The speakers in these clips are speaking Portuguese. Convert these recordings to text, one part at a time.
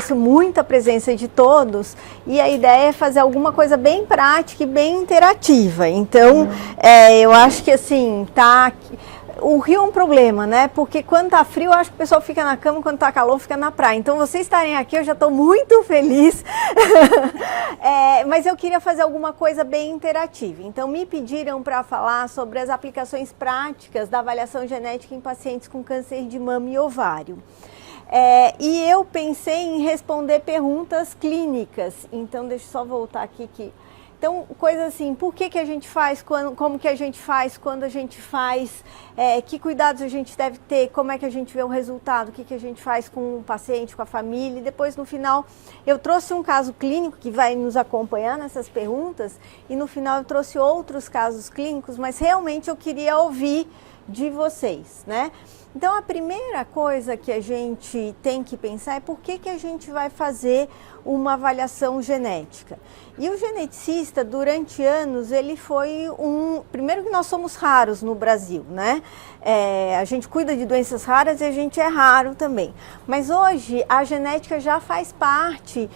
agradeço muito a presença de todos e a ideia é fazer alguma coisa bem prática e bem interativa. Então, eu acho que assim, o Rio é um problema, né? Porque quando tá frio, eu acho que o pessoal fica na cama, quando tá calor, fica na praia. Então, vocês estarem aqui, eu já estou muito feliz. Mas eu queria fazer alguma coisa bem interativa. Então, me pediram para falar sobre as aplicações práticas da avaliação genética em pacientes com câncer de mama e ovário. E eu pensei em responder perguntas clínicas. Então, deixa eu só voltar aqui que... Então, coisa assim, por que a gente faz, como que a gente faz, quando a gente faz, que cuidados a gente deve ter, como é que a gente vê o resultado, o que a gente faz com o paciente, com a família. E depois, no final, eu trouxe um caso clínico que vai nos acompanhar nessas perguntas e no final eu trouxe outros casos clínicos, mas realmente eu queria ouvir de vocês, né? Então, a primeira coisa que a gente tem que pensar é por que a gente vai fazer uma avaliação genética. E o geneticista, durante anos, ele foi primeiro que nós somos raros no Brasil, né? A gente cuida de doenças raras e a gente é raro também. Mas hoje a genética já faz parte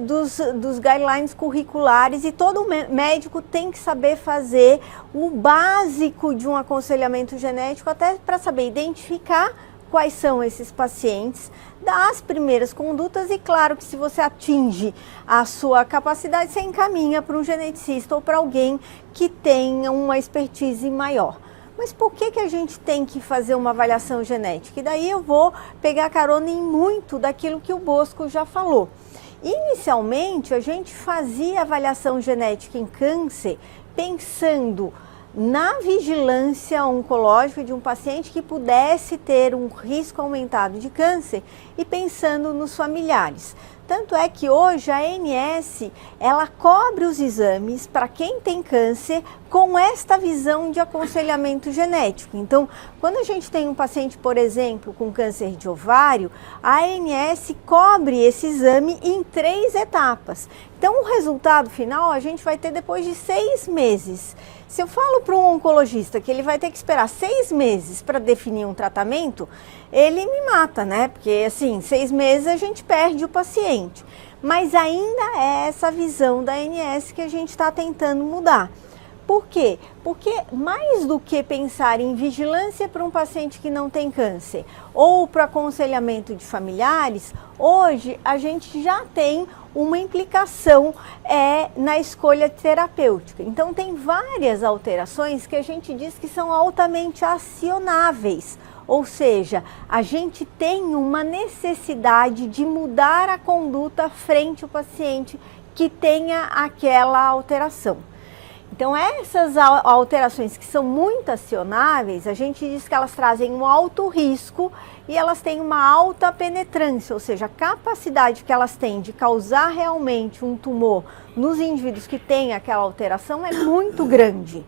dos guidelines curriculares e todo médico tem que saber fazer o básico de um aconselhamento genético, até para saber identificar quais são esses pacientes, das primeiras condutas e claro que se você atinge a sua capacidade, você encaminha para um geneticista ou para alguém que tenha uma expertise maior. Mas por que a gente tem que fazer uma avaliação genética? E daí eu vou pegar carona em muito daquilo que o Bosco já falou. Inicialmente, a gente fazia avaliação genética em câncer pensando na vigilância oncológica de um paciente que pudesse ter um risco aumentado de câncer e pensando nos familiares. Tanto é que hoje a ANS, ela cobre os exames para quem tem câncer com esta visão de aconselhamento genético. Então, quando a gente tem um paciente, por exemplo, com câncer de ovário, a ANS cobre esse exame em 3 etapas. Então, o resultado final a gente vai ter depois de 6 meses. Se eu falo para um oncologista que ele vai ter que esperar 6 meses para definir um tratamento, ele me mata, né? Porque, assim, 6 meses a gente perde o paciente. Mas ainda é essa visão da ANS que a gente está tentando mudar. Por quê? Porque mais do que pensar em vigilância para um paciente que não tem câncer ou para aconselhamento de familiares, hoje a gente já tem uma implicação na escolha terapêutica. Então tem várias alterações que a gente diz que são altamente acionáveis. Ou seja, a gente tem uma necessidade de mudar a conduta frente ao paciente que tenha aquela alteração. Então, essas alterações que são muito acionáveis, a gente diz que elas trazem um alto risco e elas têm uma alta penetrância, ou seja, a capacidade que elas têm de causar realmente um tumor nos indivíduos que têm aquela alteração é muito grande.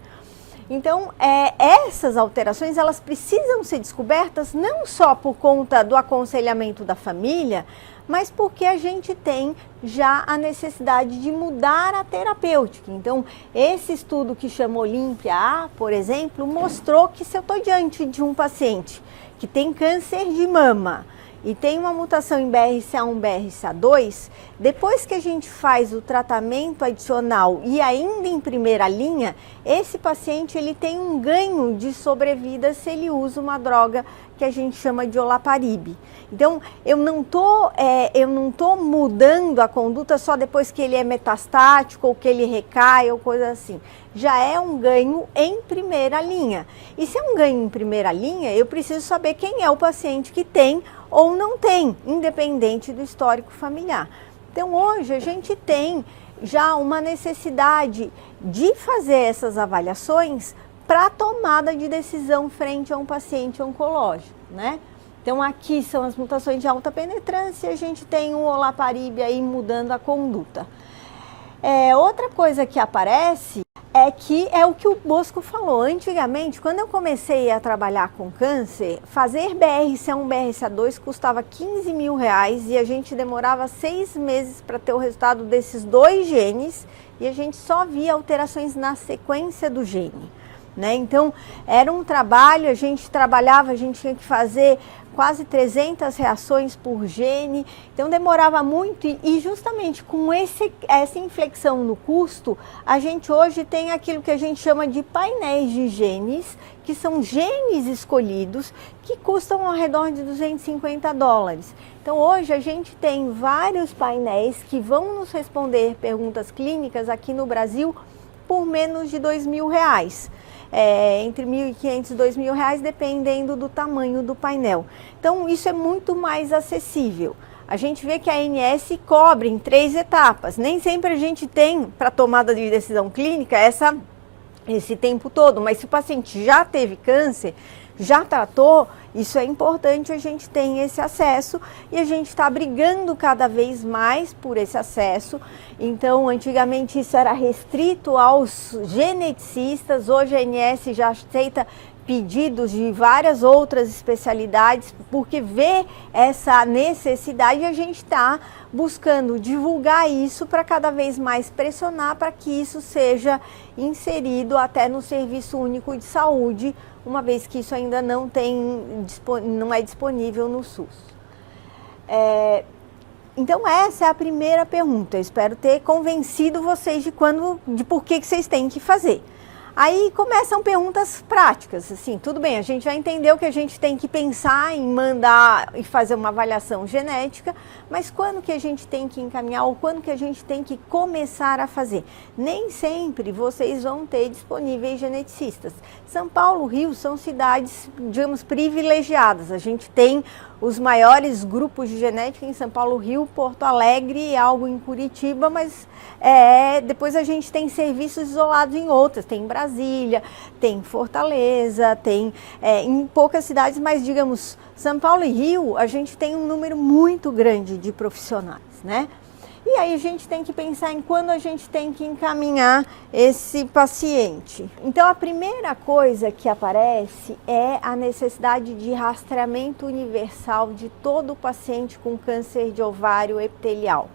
Então, essas alterações, elas precisam ser descobertas não só por conta do aconselhamento da família, mas porque a gente tem já a necessidade de mudar a terapêutica. Então, esse estudo que chama Olímpia-A, por exemplo, mostrou que se eu estou diante de um paciente que tem câncer de mama e tem uma mutação em BRCA1, BRCA2, depois que a gente faz o tratamento adicional e ainda em primeira linha, esse paciente ele tem um ganho de sobrevida se ele usa uma droga que a gente chama de olaparib. Então, eu não tô mudando a conduta só depois que ele é metastático ou que ele recai ou coisa assim. Já é um ganho em primeira linha. E se é um ganho em primeira linha, eu preciso saber quem é o paciente que tem ou não tem, independente do histórico familiar. Então, hoje a gente tem já uma necessidade de fazer essas avaliações para a tomada de decisão frente a um paciente oncológico, né? Então, aqui são as mutações de alta penetrância, a gente tem o olaparib aí mudando a conduta. Outra coisa que aparece é que é o que o Bosco falou. Antigamente, quando eu comecei a trabalhar com câncer, fazer BRCA1, BRCA2 custava R$15 mil e a gente demorava 6 meses para ter o resultado desses 2 genes e a gente só via alterações na sequência do gene. né? Então, era um trabalho, a gente tinha que fazer quase 300 reações por gene, então demorava muito e justamente com essa inflexão no custo, a gente hoje tem aquilo que a gente chama de painéis de genes, que são genes escolhidos, que custam ao redor de $250. Então hoje a gente tem vários painéis que vão nos responder perguntas clínicas aqui no Brasil por menos de R$2.000. Entre R$1.500 e R$2.000, dependendo do tamanho do painel. Então, isso é muito mais acessível. A gente vê que a ANS cobre em 3 etapas. Nem sempre a gente tem, para tomada de decisão clínica, esse tempo todo. Mas se o paciente já teve câncer, já tratou, isso é importante, a gente tem esse acesso e a gente está brigando cada vez mais por esse acesso. Então, antigamente isso era restrito aos geneticistas, hoje a ANS já aceita pedidos de várias outras especialidades, porque vê essa necessidade e a gente está buscando divulgar isso para cada vez mais pressionar para que isso seja inserido até no Serviço Único de Saúde, uma vez que isso ainda não é disponível no SUS. Então essa é a primeira pergunta. Eu espero ter convencido vocês de por que vocês têm que fazer. Aí começam perguntas práticas, assim, tudo bem, a gente já entendeu que a gente tem que pensar em mandar e fazer uma avaliação genética, mas quando que a gente tem que encaminhar ou quando que a gente tem que começar a fazer? Nem sempre vocês vão ter disponíveis geneticistas. São Paulo, Rio são cidades, digamos, privilegiadas. A gente tem os maiores grupos de genética em São Paulo, Rio, Porto Alegre, algo em Curitiba, mas depois a gente tem serviços isolados em outras, tem em Brasília, tem em Fortaleza, tem em poucas cidades, mas digamos, São Paulo e Rio, a gente tem um número muito grande de profissionais, né? E aí a gente tem que pensar em quando a gente tem que encaminhar esse paciente. Então a primeira coisa que aparece é a necessidade de rastreamento universal de todo paciente com câncer de ovário epitelial.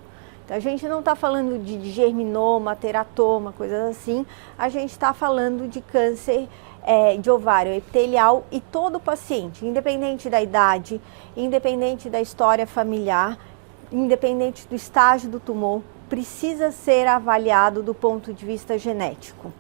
Então a gente não está falando de germinoma, teratoma, coisas assim, a gente está falando de câncer de ovário epitelial e todo paciente, independente da idade, independente da história familiar, independente do estágio do tumor, precisa ser avaliado do ponto de vista genético.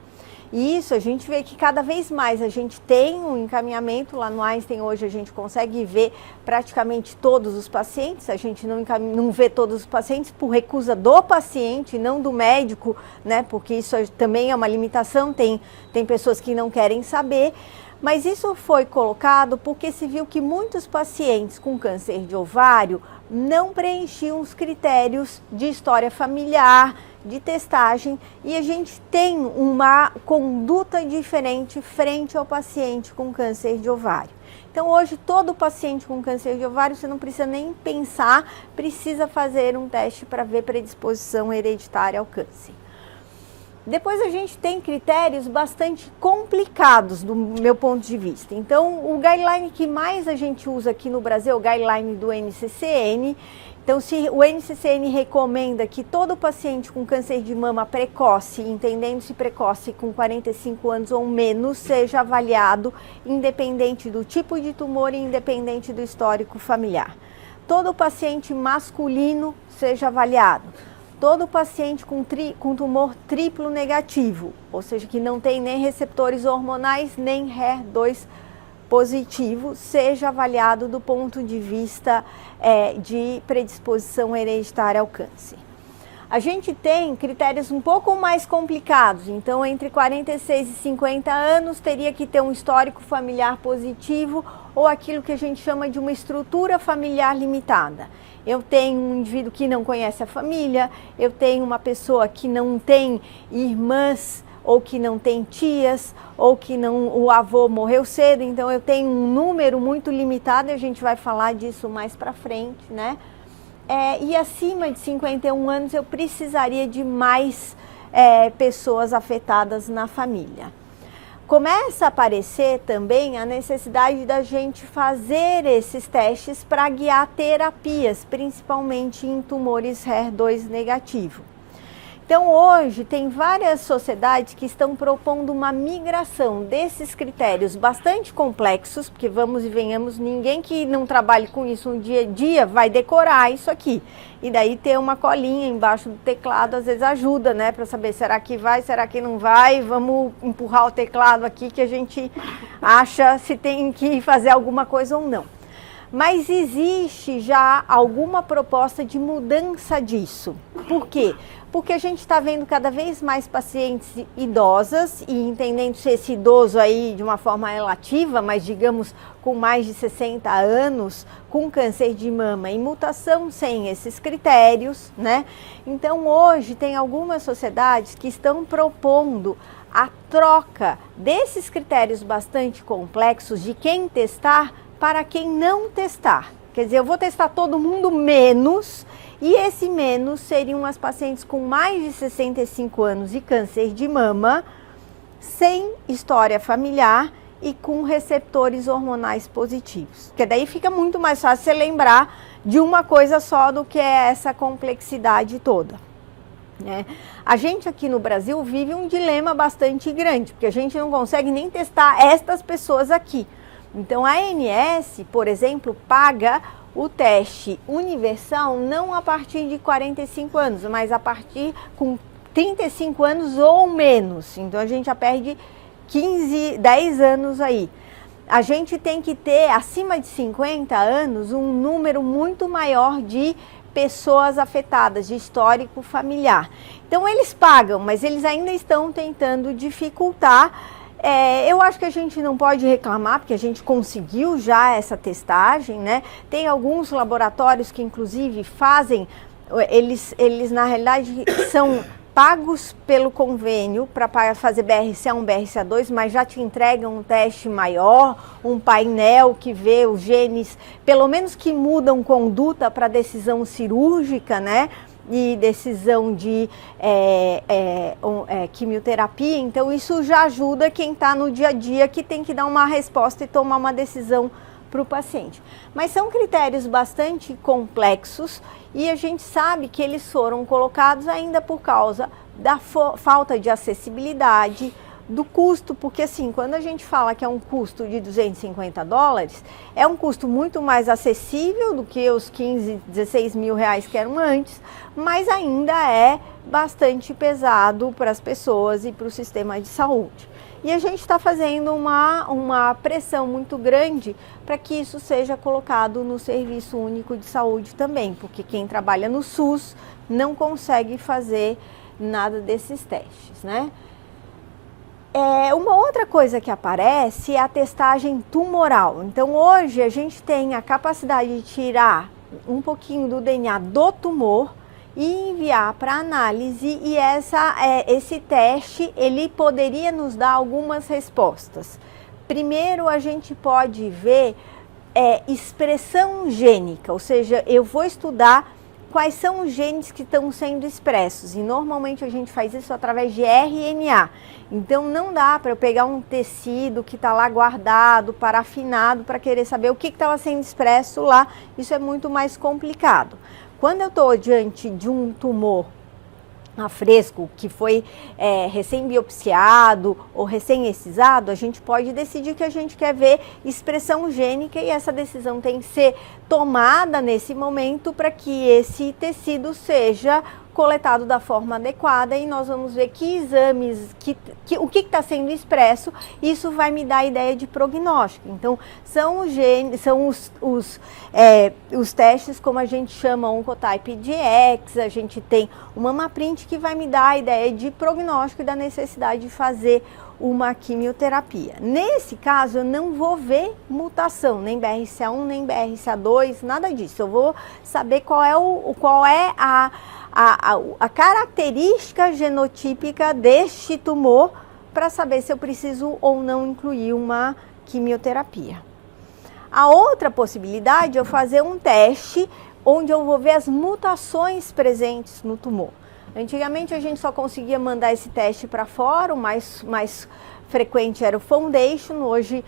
E isso a gente vê que cada vez mais a gente tem um encaminhamento, lá no Einstein hoje a gente consegue ver praticamente todos os pacientes, a gente não vê todos os pacientes por recusa do paciente, não do médico, né? Porque isso também é uma limitação, tem pessoas que não querem saber. Mas isso foi colocado porque se viu que muitos pacientes com câncer de ovário não preenchiam os critérios de história familiar, de testagem, e a gente tem uma conduta diferente frente ao paciente com câncer de ovário. Então hoje todo paciente com câncer de ovário, você não precisa nem pensar, precisa fazer um teste para ver predisposição hereditária ao câncer. Depois a gente tem critérios bastante complicados do meu ponto de vista. Então, o guideline que mais a gente usa aqui no Brasil é o guideline do NCCN. Então, se o NCCN recomenda que todo paciente com câncer de mama precoce, entendendo-se precoce com 45 anos ou menos, seja avaliado independente do tipo de tumor e independente do histórico familiar. Todo paciente masculino seja avaliado. Todo paciente com tumor triplo negativo, ou seja, que não tem nem receptores hormonais, nem HER2 positivo, seja avaliado do ponto de vista de predisposição hereditária ao câncer. A gente tem critérios um pouco mais complicados, então entre 46 e 50 anos teria que ter um histórico familiar positivo ou aquilo que a gente chama de uma estrutura familiar limitada. Eu tenho um indivíduo que não conhece a família, eu tenho uma pessoa que não tem irmãs ou que não tem tias, ou que o avô morreu cedo, então eu tenho um número muito limitado, e a gente vai falar disso mais para frente, né? E acima de 51 anos eu precisaria de mais pessoas afetadas na família. Começa a aparecer também a necessidade da gente fazer esses testes para guiar terapias, principalmente em tumores HER2 negativo. Então, hoje, tem várias sociedades que estão propondo uma migração desses critérios bastante complexos, porque vamos e venhamos, ninguém que não trabalhe com isso no dia a dia vai decorar isso aqui. E daí ter uma colinha embaixo do teclado às vezes ajuda, né? Para saber, será que vai, será que não vai? Vamos empurrar o teclado aqui que a gente acha se tem que fazer alguma coisa ou não. Mas existe já alguma proposta de mudança disso. Por quê? Porque a gente está vendo cada vez mais pacientes idosas e entendendo-se esse idoso aí de uma forma relativa, mas digamos com mais de 60 anos, com câncer de mama e mutação sem esses critérios, né? Então hoje tem algumas sociedades que estão propondo a troca desses critérios bastante complexos de quem testar para quem não testar. Quer dizer, eu vou testar todo mundo menos, e esse menos seriam as pacientes com mais de 65 anos e câncer de mama, sem história familiar e com receptores hormonais positivos. Porque daí fica muito mais fácil você lembrar de uma coisa só do que é essa complexidade toda, né? A gente aqui no Brasil vive um dilema bastante grande, porque a gente não consegue nem testar estas pessoas aqui. Então, a ANS, por exemplo, paga o teste universal não a partir de 45 anos, mas a partir com 35 anos ou menos. Então, a gente já perde 10 anos aí. A gente tem que ter, acima de 50 anos, um número muito maior de pessoas afetadas, de histórico familiar. Então, eles pagam, mas eles ainda estão tentando dificultar. Eu acho que a gente não pode reclamar, porque a gente conseguiu já essa testagem, né? Tem alguns laboratórios que, inclusive, fazem, eles na realidade são pagos pelo convênio para fazer BRCA1, BRCA2, mas já te entregam um teste maior, um painel que vê os genes, pelo menos que mudam conduta para decisão cirúrgica, né? E decisão de quimioterapia. Então isso já ajuda quem está no dia a dia, que tem que dar uma resposta e tomar uma decisão para o paciente. Mas são critérios bastante complexos e a gente sabe que eles foram colocados ainda por causa da falta de acessibilidade, do custo, porque assim, quando a gente fala que é um custo de $250, é um custo muito mais acessível do que os 15, 16 mil reais que eram antes, mas ainda é bastante pesado para as pessoas e para o sistema de saúde. E a gente está fazendo uma pressão muito grande para que isso seja colocado no Serviço Único de Saúde também, porque quem trabalha no SUS não consegue fazer nada desses testes, né? Uma outra coisa que aparece é a testagem tumoral. Então, hoje a gente tem a capacidade de tirar um pouquinho do DNA do tumor e enviar para análise, e esse teste, ele poderia nos dar algumas respostas. Primeiro, a gente pode ver expressão gênica, ou seja, eu vou estudar quais são os genes que estão sendo expressos, e normalmente a gente faz isso através de RNA. Então não dá para eu pegar um tecido que está lá guardado, parafinado, para querer saber o que estava sendo expresso lá. Isso é muito mais complicado. Quando eu estou diante de um tumor a fresco, que foi recém-biopsiado ou recém-excisado, a gente pode decidir que a gente quer ver expressão gênica, e essa decisão tem que ser tomada nesse momento para que esse tecido seja coletado da forma adequada, e nós vamos ver que exames, o que está sendo expresso. Isso vai me dar a ideia de prognóstico. Então, são os testes, como a gente chama, Oncotype DX, a gente tem o MammaPrint, que vai me dar a ideia de prognóstico e da necessidade de fazer uma quimioterapia. Nesse caso, eu não vou ver mutação, nem BRCA1, nem BRCA2, nada disso. Eu vou saber qual é a característica genotípica deste tumor, para saber se eu preciso ou não incluir uma quimioterapia. A outra possibilidade é eu fazer um teste onde eu vou ver as mutações presentes no tumor. Antigamente a gente só conseguia mandar esse teste para fora, o mais frequente era o Foundation. Hoje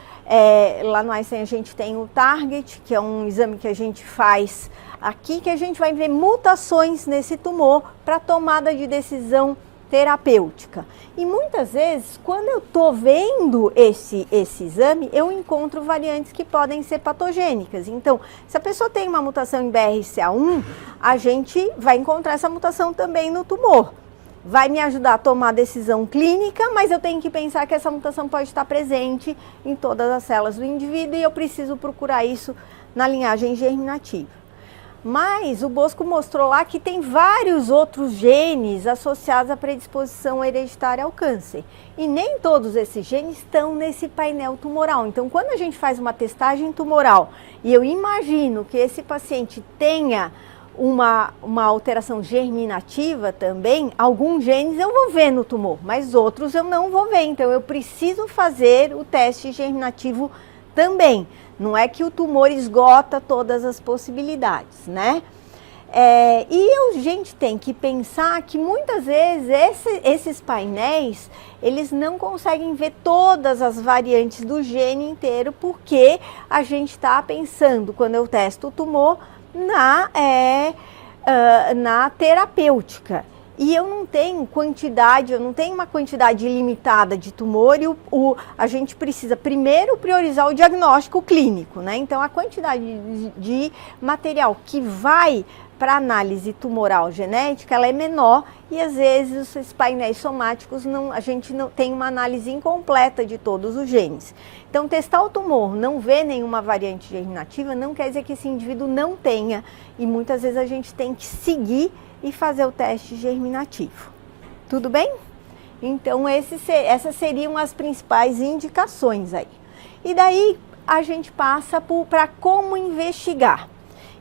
lá no Einstein a gente tem o Target, que é um exame que a gente faz Aqui que a gente vai ver mutações nesse tumor para tomada de decisão terapêutica. E muitas vezes, quando eu estou vendo esse exame, eu encontro variantes que podem ser patogênicas. Então, se a pessoa tem uma mutação em BRCA1, a gente vai encontrar essa mutação também no tumor. Vai me ajudar a tomar decisão clínica, mas eu tenho que pensar que essa mutação pode estar presente em todas as células do indivíduo e eu preciso procurar isso na linhagem germinativa. Mas o Bosco mostrou lá que tem vários outros genes associados à predisposição hereditária ao câncer. E nem todos esses genes estão nesse painel tumoral. Então, quando a gente faz uma testagem tumoral e eu imagino que esse paciente tenha uma alteração germinativa também, alguns genes eu vou ver no tumor, mas outros eu não vou ver. Então, eu preciso fazer o teste germinativo também. Não é que o tumor esgota todas as possibilidades, né? E a gente tem que pensar que muitas vezes esses painéis, eles não conseguem ver todas as variantes do gene inteiro, porque a gente está pensando, quando eu testo o tumor, na terapêutica. E eu não tenho quantidade, eu não tenho uma quantidade ilimitada de tumor e a gente precisa primeiro priorizar o diagnóstico clínico, né? Então, a quantidade de material que vai para análise tumoral genética, ela é menor e às vezes os painéis somáticos, a gente não tem uma análise incompleta de todos os genes. Então, testar o tumor, não ver nenhuma variante germinativa, não quer dizer que esse indivíduo não tenha. E muitas vezes a gente tem que seguir e fazer o teste germinativo. Tudo bem? Então, essas seriam as principais indicações aí. E daí, a gente passa para como investigar.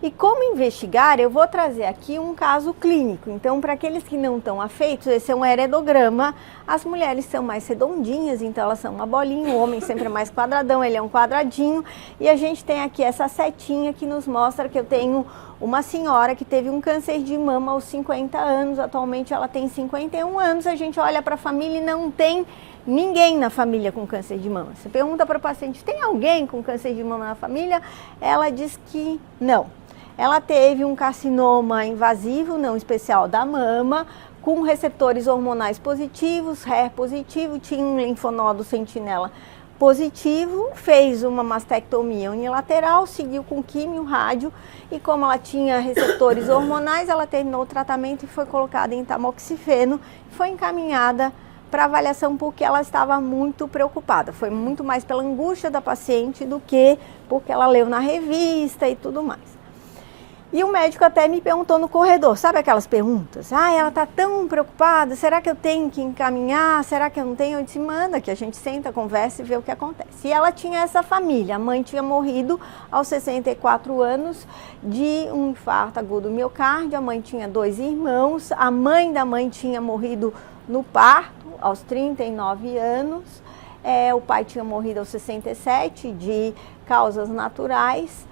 E como investigar, eu vou trazer aqui um caso clínico. Então, para aqueles que não estão afeitos, esse é um heredograma. As mulheres são mais redondinhas, então elas são uma bolinha. O homem sempre é mais quadradão, ele é um quadradinho. E a gente tem aqui essa setinha que nos mostra que eu tenho uma senhora que teve um câncer de mama aos 50 anos. Atualmente ela tem 51 anos. A gente olha para a família e não tem ninguém na família com câncer de mama. Você pergunta para o paciente, tem alguém com câncer de mama na família? Ela diz que não. Ela teve um carcinoma invasivo, não especial da mama, com receptores hormonais positivos, HER positivo, tinha um linfonodo sentinela positivo, fez uma mastectomia unilateral, seguiu com químio, rádio, e como ela tinha receptores hormonais, ela terminou o tratamento e foi colocada em tamoxifeno, foi encaminhada para avaliação porque ela estava muito preocupada. Foi muito mais pela angústia da paciente do que porque ela leu na revista e tudo mais. E o médico até me perguntou no corredor, sabe aquelas perguntas? Ela está tão preocupada, será que eu tenho que encaminhar? Será que eu não tenho? Eu disse, manda, que a gente senta, conversa e vê o que acontece. E ela tinha essa família, a mãe tinha morrido aos 64 anos de um infarto agudo do miocárdio, a mãe tinha 2 irmãos, a mãe da mãe tinha morrido no parto aos 39 anos, o pai tinha morrido aos 67 de causas naturais.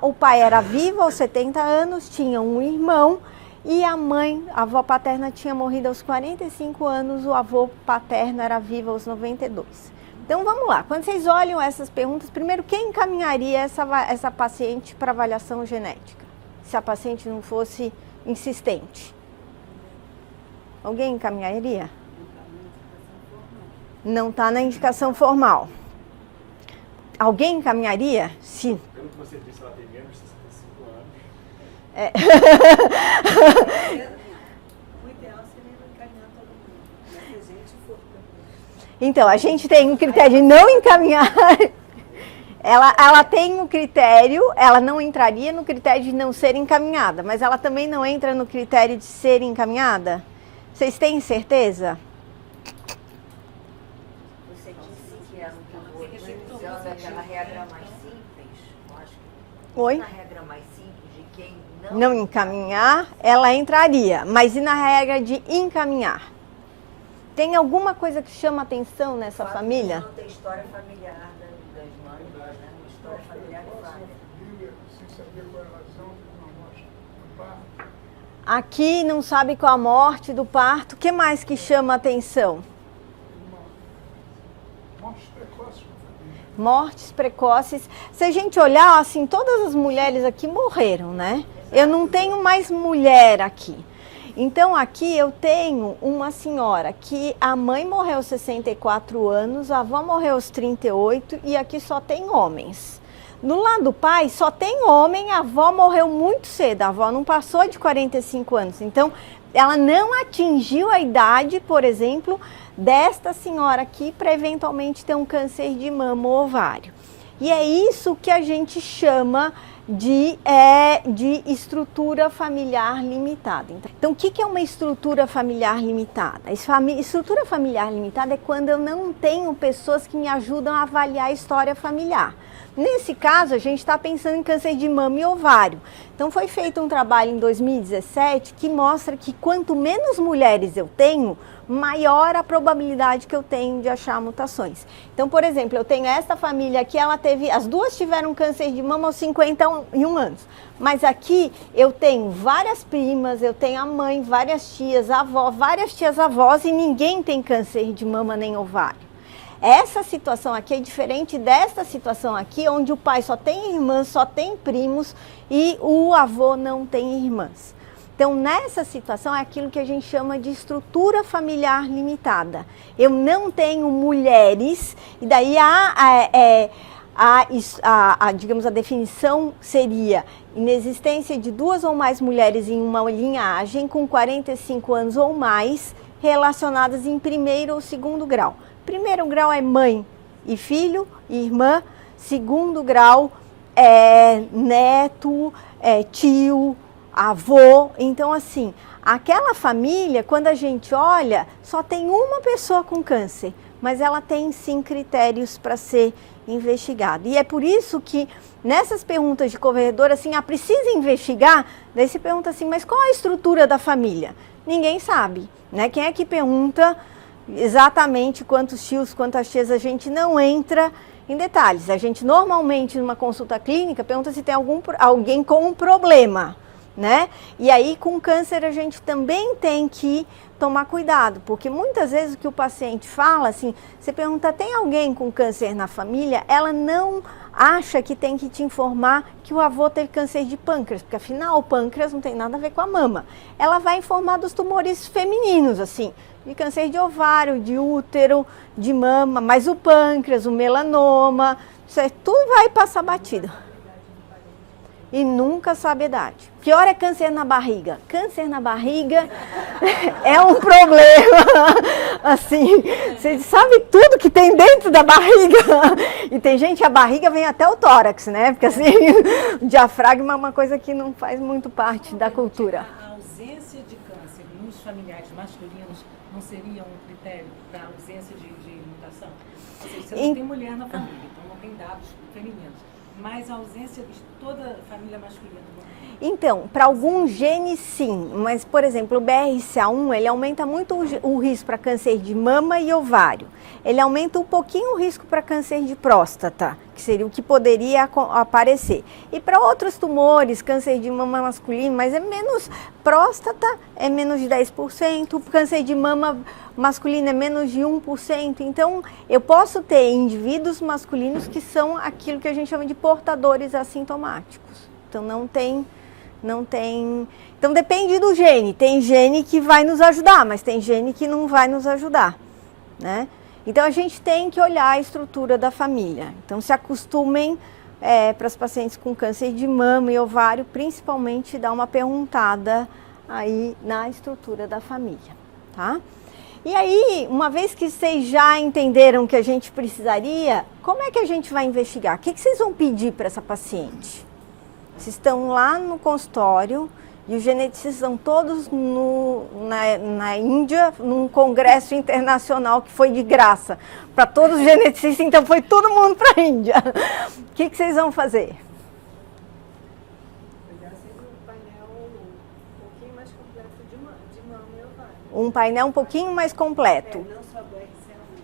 O pai era vivo aos 70 anos, tinha um irmão e a mãe, a avó paterna, tinha morrido aos 45 anos, o avô paterno era vivo aos 92. Então vamos lá, quando vocês olham essas perguntas, primeiro, quem encaminharia essa paciente para avaliação genética? Se a paciente não fosse insistente. Alguém encaminharia? Não está na indicação formal. Alguém encaminharia? Sim. Pelo que você disse, ela tem menos de 65 anos. O ideal seria encaminhar todo mundo. Mas a gente for. Então, a gente tem um critério de não encaminhar. Ela tem um critério, ela não entraria no critério de não ser encaminhada, mas ela também não entra no critério de ser encaminhada? Vocês têm certeza? Você disse que era utilizando aquela regra mais simples, eu acho que Oi? na regra mais simples de quem Não encaminhar, ela entraria, mas e na regra de encaminhar? Tem alguma coisa que chama atenção nessa família? Não tem história familiar das mães, né? História familiar de várias. Sem saber qual é a razão de uma morte do parto. Aqui não sabe qual a morte do parto, o que mais que chama atenção? Morte precoce. mortes precoces. Se a gente olhar, assim, todas as mulheres aqui morreram, né? Eu não tenho mais mulher aqui. Então, aqui eu tenho uma senhora que a mãe morreu aos 64 anos, a avó morreu aos 38 e aqui só tem homens. No lado do pai, só tem homem, a avó morreu muito cedo, a avó não passou de 45 anos. Então, ela não atingiu a idade, por exemplo, desta senhora aqui para eventualmente ter um câncer de mama ou ovário. E é isso que a gente chama de estrutura familiar limitada. Então, o que é uma estrutura familiar limitada? Estrutura familiar limitada é quando eu não tenho pessoas que me ajudam a avaliar a história familiar. Nesse caso, a gente está pensando em câncer de mama e ovário. Então, foi feito um trabalho em 2017 que mostra que quanto menos mulheres eu tenho, maior a probabilidade que eu tenho de achar mutações. Então, por exemplo, eu tenho esta família aqui, as duas tiveram câncer de mama aos 51 anos. Mas aqui eu tenho várias primas, eu tenho a mãe, várias tias, avó, várias tias avós e ninguém tem câncer de mama nem ovário. Essa situação aqui é diferente desta situação aqui, onde o pai só tem irmãs, só tem primos e o avô não tem irmãs. Então, nessa situação, é aquilo que a gente chama de estrutura familiar limitada. Eu não tenho mulheres, e daí digamos, a definição seria inexistência de 2 ou mais mulheres em uma linhagem com 45 anos ou mais relacionadas em primeiro ou segundo grau. Primeiro grau é mãe e filho, irmã. Segundo grau é neto, tio, avô. Então, assim, aquela família, quando a gente olha, só tem uma pessoa com câncer, mas ela tem sim critérios para ser investigada. E é por isso que nessas perguntas de corredor, assim, precisa investigar? Daí se pergunta assim, mas qual a estrutura da família? Ninguém sabe, né? Quem é que pergunta exatamente quantos tios, quantas tias? A gente não entra em detalhes. A gente normalmente, numa consulta clínica, pergunta se tem alguém com um problema, né? E aí, com câncer, a gente também tem que tomar cuidado, porque muitas vezes o que o paciente fala, assim, você pergunta, tem alguém com câncer na família? Ela não acha que tem que te informar que o avô teve câncer de pâncreas, porque afinal o pâncreas não tem nada a ver com a mama. Ela vai informar dos tumores femininos, assim, de câncer de ovário, de útero, de mama, mas o pâncreas, o melanoma, isso aí, tudo vai passar batido. E nunca sabe a idade. Pior é câncer na barriga. Câncer na barriga é um problema. Assim, você sabe tudo que tem dentro da barriga. E tem gente, a barriga vem até o tórax, né? Porque assim, o diafragma é uma coisa que não faz muito parte da cultura. A ausência de câncer nos familiares masculinos não seria um critério para a ausência de mutação? Ou seja, você não tem mulher na família, então não tem dados femininos. Mas a ausência de toda a família masculina. Então, para alguns genes sim, mas por exemplo, o BRCA1, ele aumenta muito o risco para câncer de mama e ovário. Ele aumenta um pouquinho o risco para câncer de próstata, que seria o que poderia aparecer. E para outros tumores, câncer de mama masculino, mas é menos, próstata é menos de 10%, câncer de mama masculino é menos de 1%. Então, eu posso ter indivíduos masculinos que são aquilo que a gente chama de portadores assintomáticos. Então, não tem. Então, depende do gene. Tem gene que vai nos ajudar, mas tem gene que não vai nos ajudar, né? Então, a gente tem que olhar a estrutura da família. Então, se acostumem para os pacientes com câncer de mama e ovário, principalmente dar uma perguntada aí na estrutura da família, tá? E aí, uma vez que vocês já entenderam que a gente precisaria, como é que a gente vai investigar? O que vocês vão pedir para essa paciente? Vocês estão lá no consultório e os geneticistas estão todos na Índia, num congresso internacional que foi de graça para todos os geneticistas, então foi todo mundo para a Índia. O que vocês vão fazer? Um painel um pouquinho mais completo. Não só do RCA1,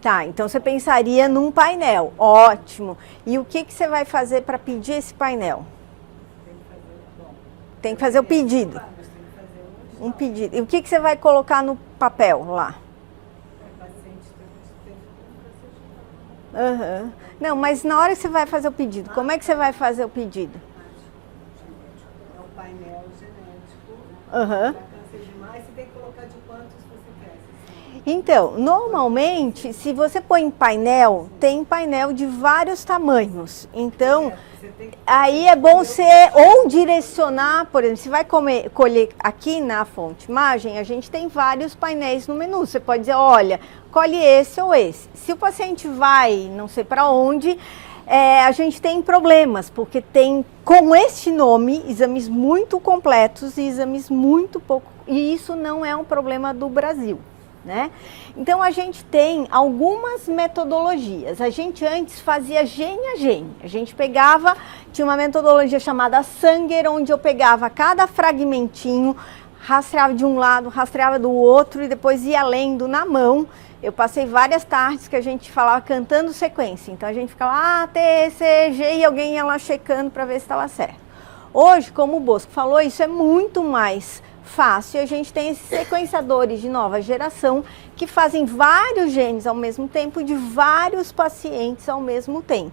Tá, então você pensaria num painel. Ótimo. E o que você vai fazer para pedir esse painel? Tem que fazer o pedido. Um pedido. E o que você vai colocar no papel lá? Aham. Não, mas na hora que você vai fazer o pedido, como é que você vai fazer o pedido? É o painel genético. Aham. Para câncer de mama, você tem que colocar de quantos você quer. Assim. Então, normalmente, se você põe em painel, tem painel de vários tamanhos. Então, Você tem que aí é bom você ou direcionar, por exemplo, se vai colher aqui na fonte imagem, a gente tem vários painéis no menu. Você pode dizer, olha, colhe esse ou esse. Se o paciente vai, não sei para onde, a gente tem problemas, porque tem com este nome exames muito completos e exames muito pouco, e isso não é um problema do Brasil. Né? Então a gente tem algumas metodologias. A gente antes fazia gene a gene. A gente pegava, tinha uma metodologia chamada Sanger, onde eu pegava cada fragmentinho, rastreava de um lado, rastreava do outro e depois ia lendo na mão. Eu passei várias tardes que a gente falava cantando sequência. Então a gente ficava A, T, C, G e alguém ia lá checando para ver se estava certo. Hoje, como o Bosco falou, isso é muito mais fácil. A gente tem esses sequenciadores de nova geração que fazem vários genes ao mesmo tempo de vários pacientes ao mesmo tempo.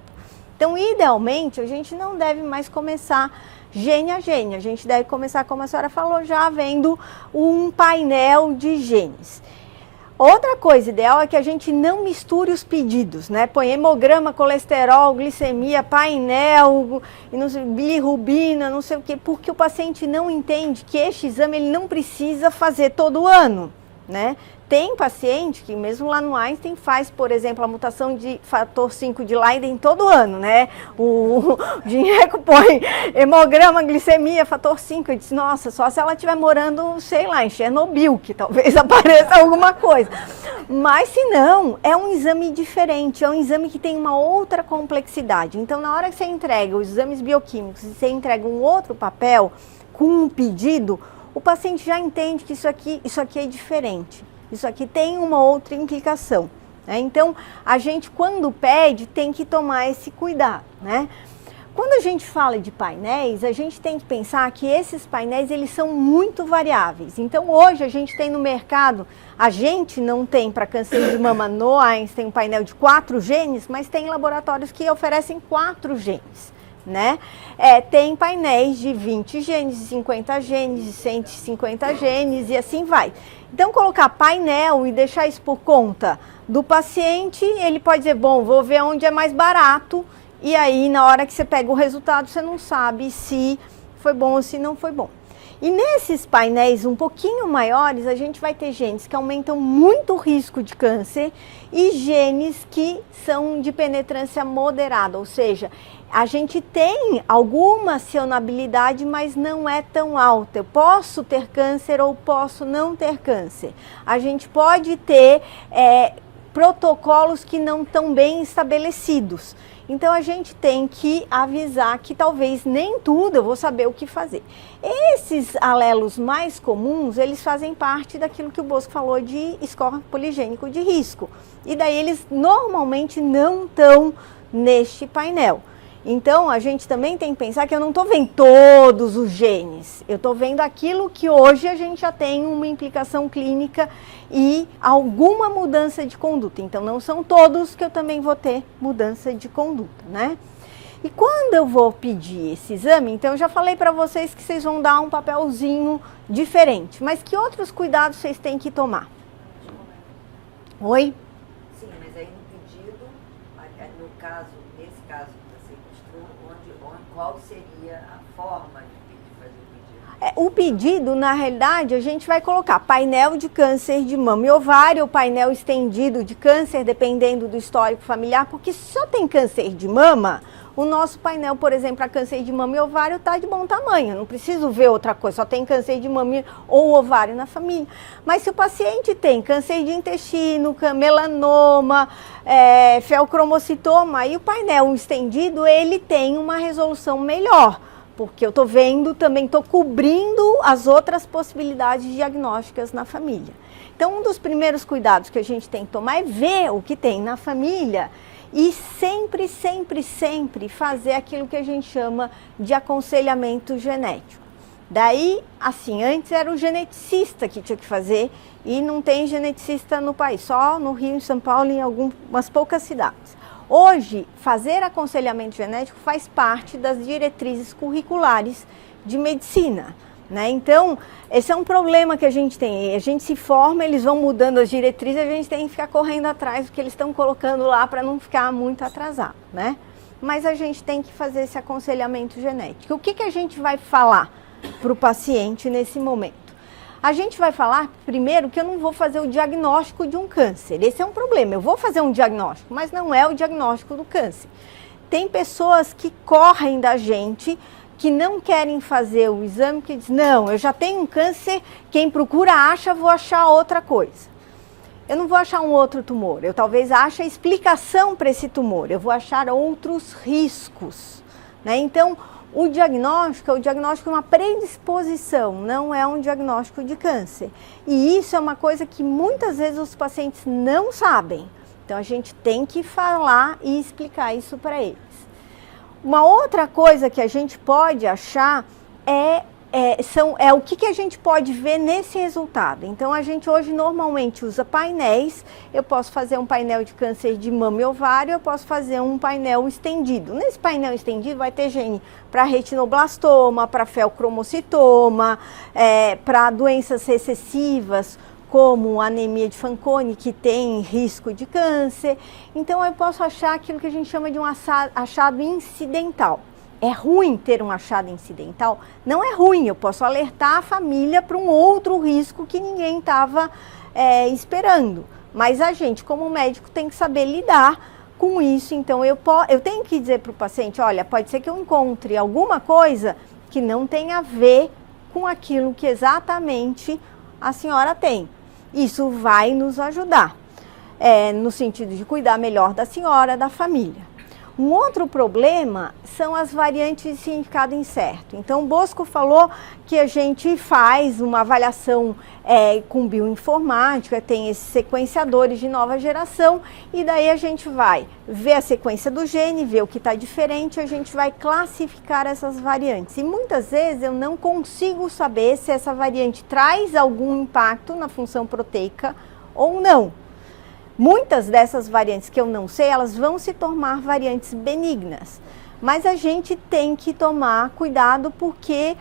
Então, idealmente, a gente não deve mais começar gene a gene. A gente deve começar, como a senhora falou, já vendo um painel de genes. Outra coisa ideal é que a gente não misture os pedidos, né? Põe hemograma, colesterol, glicemia, painel, bilirrubina, não sei o quê, porque o paciente não entende que este exame ele não precisa fazer todo ano, né? Tem paciente que mesmo lá no Einstein faz, por exemplo, a mutação de fator 5 de Leiden todo ano, né? O Gineco põe hemograma, glicemia, fator 5. Eu disse, nossa, só se ela estiver morando, sei lá, em Chernobyl, que talvez apareça alguma coisa. Mas se não, é um exame diferente, é um exame que tem uma outra complexidade. Então, na hora que você entrega os exames bioquímicos e você entrega um outro papel com um pedido, o paciente já entende que isso aqui é diferente. Isso aqui tem uma outra implicação, né? Então, a gente, quando pede, tem que tomar esse cuidado, né? Quando a gente fala de painéis, a gente tem que pensar que esses painéis, eles são muito variáveis. Então, hoje, a gente tem no mercado, a gente não tem para câncer de mama no Einstein um painel de 4 genes, mas tem laboratórios que oferecem 4 genes. Né? Tem painéis de 20 genes, de 50 genes, de 150 genes e assim vai. Então, colocar painel e deixar isso por conta do paciente, ele pode dizer, bom, vou ver onde é mais barato, e aí na hora que você pega o resultado, você não sabe se foi bom ou se não foi bom. E nesses painéis um pouquinho maiores, a gente vai ter genes que aumentam muito o risco de câncer e genes que são de penetrância moderada, ou seja, a gente tem alguma acionabilidade, mas não é tão alta. Eu posso ter câncer ou posso não ter câncer. A gente pode ter protocolos que não estão bem estabelecidos. Então, a gente tem que avisar que talvez nem tudo eu vou saber o que fazer. Esses alelos mais comuns, eles fazem parte daquilo que o Bosco falou de score poligênico de risco. E daí eles normalmente não estão neste painel. Então, a gente também tem que pensar que eu não estou vendo todos os genes. Eu estou vendo aquilo que hoje a gente já tem uma implicação clínica e alguma mudança de conduta. Então, não são todos que eu também vou ter mudança de conduta, né? E quando eu vou pedir esse exame, então eu já falei para vocês que vocês vão dar um papelzinho diferente. Mas que outros cuidados vocês têm que tomar? Oi? Sim, mas aí no pedido, no caso, nesse caso que você mostrou, qual seria a forma de fazer o pedido? O pedido, na realidade, a gente vai colocar painel de câncer de mama e ovário, ou painel estendido de câncer, dependendo do histórico familiar, porque só tem câncer de mama. O nosso painel, por exemplo, para câncer de mama e ovário está de bom tamanho, não preciso ver outra coisa, só tem câncer de mama ou ovário na família. Mas se o paciente tem câncer de intestino, melanoma, feocromocitoma, aí o painel estendido, ele tem uma resolução melhor, porque eu estou vendo também, estou cobrindo as outras possibilidades diagnósticas na família. Então, um dos primeiros cuidados que a gente tem que tomar é ver o que tem na família e sempre, sempre, sempre fazer aquilo que a gente chama de aconselhamento genético. Daí, assim, antes era o geneticista que tinha que fazer e não tem geneticista no país, só no Rio, em São Paulo e em algumas poucas cidades. Hoje, fazer aconselhamento genético faz parte das diretrizes curriculares de medicina, né? Então, esse é um problema que a gente tem. A gente se forma, eles vão mudando as diretrizes, a gente tem que ficar correndo atrás do que eles estão colocando lá para não ficar muito atrasado, né? Mas a gente tem que fazer esse aconselhamento genético. O que a gente vai falar para o paciente nesse momento? A gente vai falar primeiro que eu não vou fazer o diagnóstico de um câncer. Esse é um problema. Eu vou fazer um diagnóstico, mas não é o diagnóstico do câncer. Tem pessoas que correm da gente, que não querem fazer o exame, que dizem, não, eu já tenho um câncer, quem procura acha, vou achar outra coisa. Eu não vou achar um outro tumor, eu talvez ache a explicação para esse tumor, eu vou achar outros riscos, né? Então, o diagnóstico é o diagnóstico de uma predisposição, não é um diagnóstico de câncer. E isso é uma coisa que muitas vezes os pacientes não sabem. Então, a gente tem que falar e explicar isso para eles. Uma outra coisa que a gente pode achar é o que a gente pode ver nesse resultado. Então, a gente hoje normalmente usa painéis. Eu posso fazer um painel de câncer de mama e ovário, eu posso fazer um painel estendido. Nesse painel estendido vai ter gene para retinoblastoma, para feocromocitoma, para doenças recessivas, como anemia de Fanconi, que tem risco de câncer. Então, eu posso achar aquilo que a gente chama de um achado incidental. É ruim ter um achado incidental? Não é ruim, eu posso alertar a família para um outro risco que ninguém estava esperando. Mas a gente, como médico, tem que saber lidar com isso. Então, eu tenho que dizer para o paciente, olha, pode ser que eu encontre alguma coisa que não tenha a ver com aquilo que exatamente a senhora tem. Isso vai nos ajudar, no sentido de cuidar melhor da senhora, da família. Um outro problema são as variantes de significado incerto. Então, o Bosco falou que a gente faz uma avaliação com bioinformática, tem esses sequenciadores de nova geração, e daí a gente vai ver a sequência do gene, ver o que está diferente, a gente vai classificar essas variantes. E muitas vezes eu não consigo saber se essa variante traz algum impacto na função proteica ou não. Muitas dessas variantes que eu não sei, elas vão se tornar variantes benignas. Mas a gente tem que tomar cuidado porque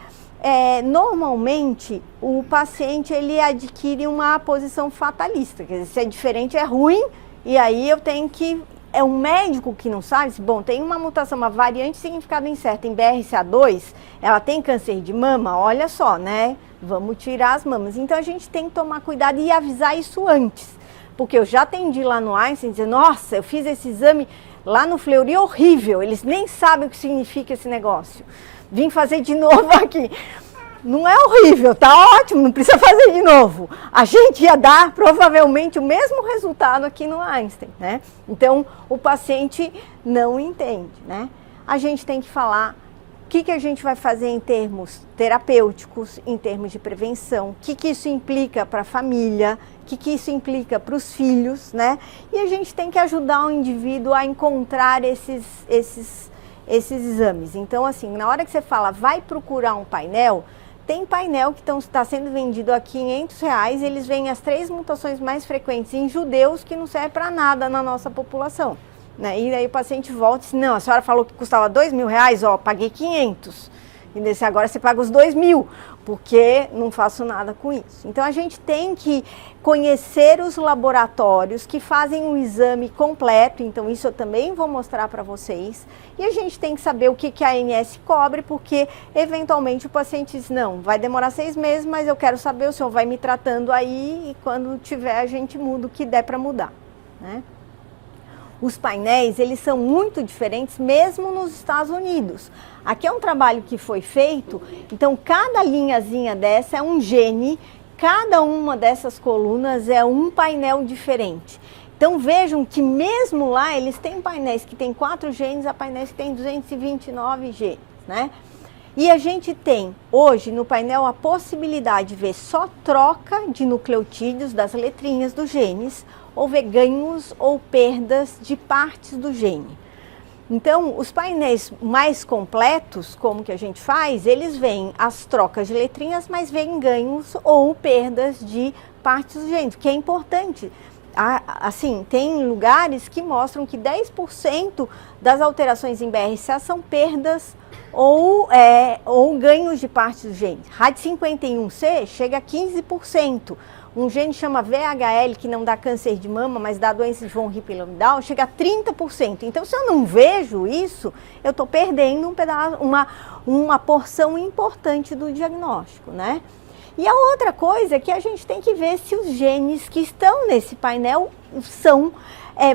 normalmente o paciente ele adquire uma posição fatalista. Quer dizer, se é diferente é ruim e aí eu tenho que... É um médico que não sabe, bom, tem uma mutação, uma variante de significado incerto em BRCA2, ela tem câncer de mama, olha só, né? Vamos tirar as mamas. Então a gente tem que tomar cuidado e avisar isso antes. Porque eu já atendi lá no Einstein dizendo, nossa, eu fiz esse exame lá no Fleury, horrível, eles nem sabem o que significa esse negócio. Vim fazer de novo aqui. Não é horrível, tá ótimo, não precisa fazer de novo. A gente ia dar provavelmente o mesmo resultado aqui no Einstein, né? Então, o paciente não entende, né? A gente tem que falar o que a gente vai fazer em termos terapêuticos, em termos de prevenção, o que isso implica para a família, o que isso implica para os filhos, né? E a gente tem que ajudar o indivíduo a encontrar esses exames. Então, assim, na hora que você fala, vai procurar um painel, tem painel que está sendo vendido a R$500, eles veem as 3 mutações mais frequentes em judeus que não serve para nada na nossa população. Né? E aí o paciente volta e diz, não, a senhora falou que custava R$2.000, ó, paguei 500. E desse agora você paga os 2.000, porque não faço nada com isso. Então a gente tem que conhecer os laboratórios que fazem um exame completo, então isso eu também vou mostrar para vocês. E a gente tem que saber o que a ANS cobre, porque eventualmente o paciente diz, não, vai demorar 6 meses, mas eu quero saber, o senhor vai me tratando aí e quando tiver a gente muda o que der para mudar, né? Os painéis, eles são muito diferentes mesmo nos Estados Unidos. Aqui é um trabalho que foi feito, então cada linhazinha dessa é um gene, cada uma dessas colunas é um painel diferente. Então vejam que mesmo lá eles têm painéis que tem 4 genes, há painéis que tem 229 genes, né? E a gente tem hoje no painel a possibilidade de ver só troca de nucleotídeos das letrinhas dos genes, ou ver ganhos ou perdas de partes do gene. Então, os painéis mais completos, como que a gente faz, eles veem as trocas de letrinhas, mas veem ganhos ou perdas de partes do gene, que é importante. assim, tem lugares que mostram que 10% das alterações em BRCA são perdas ou ganhos de parte do gene. RAD51C chega a 15%. Um gene chama VHL, que não dá câncer de mama, mas dá doença de von Hippel-Lindau, chega a 30%. Então, se eu não vejo isso, eu estou perdendo um pedaço, uma porção importante do diagnóstico, né? E a outra coisa é que a gente tem que ver se os genes que estão nesse painel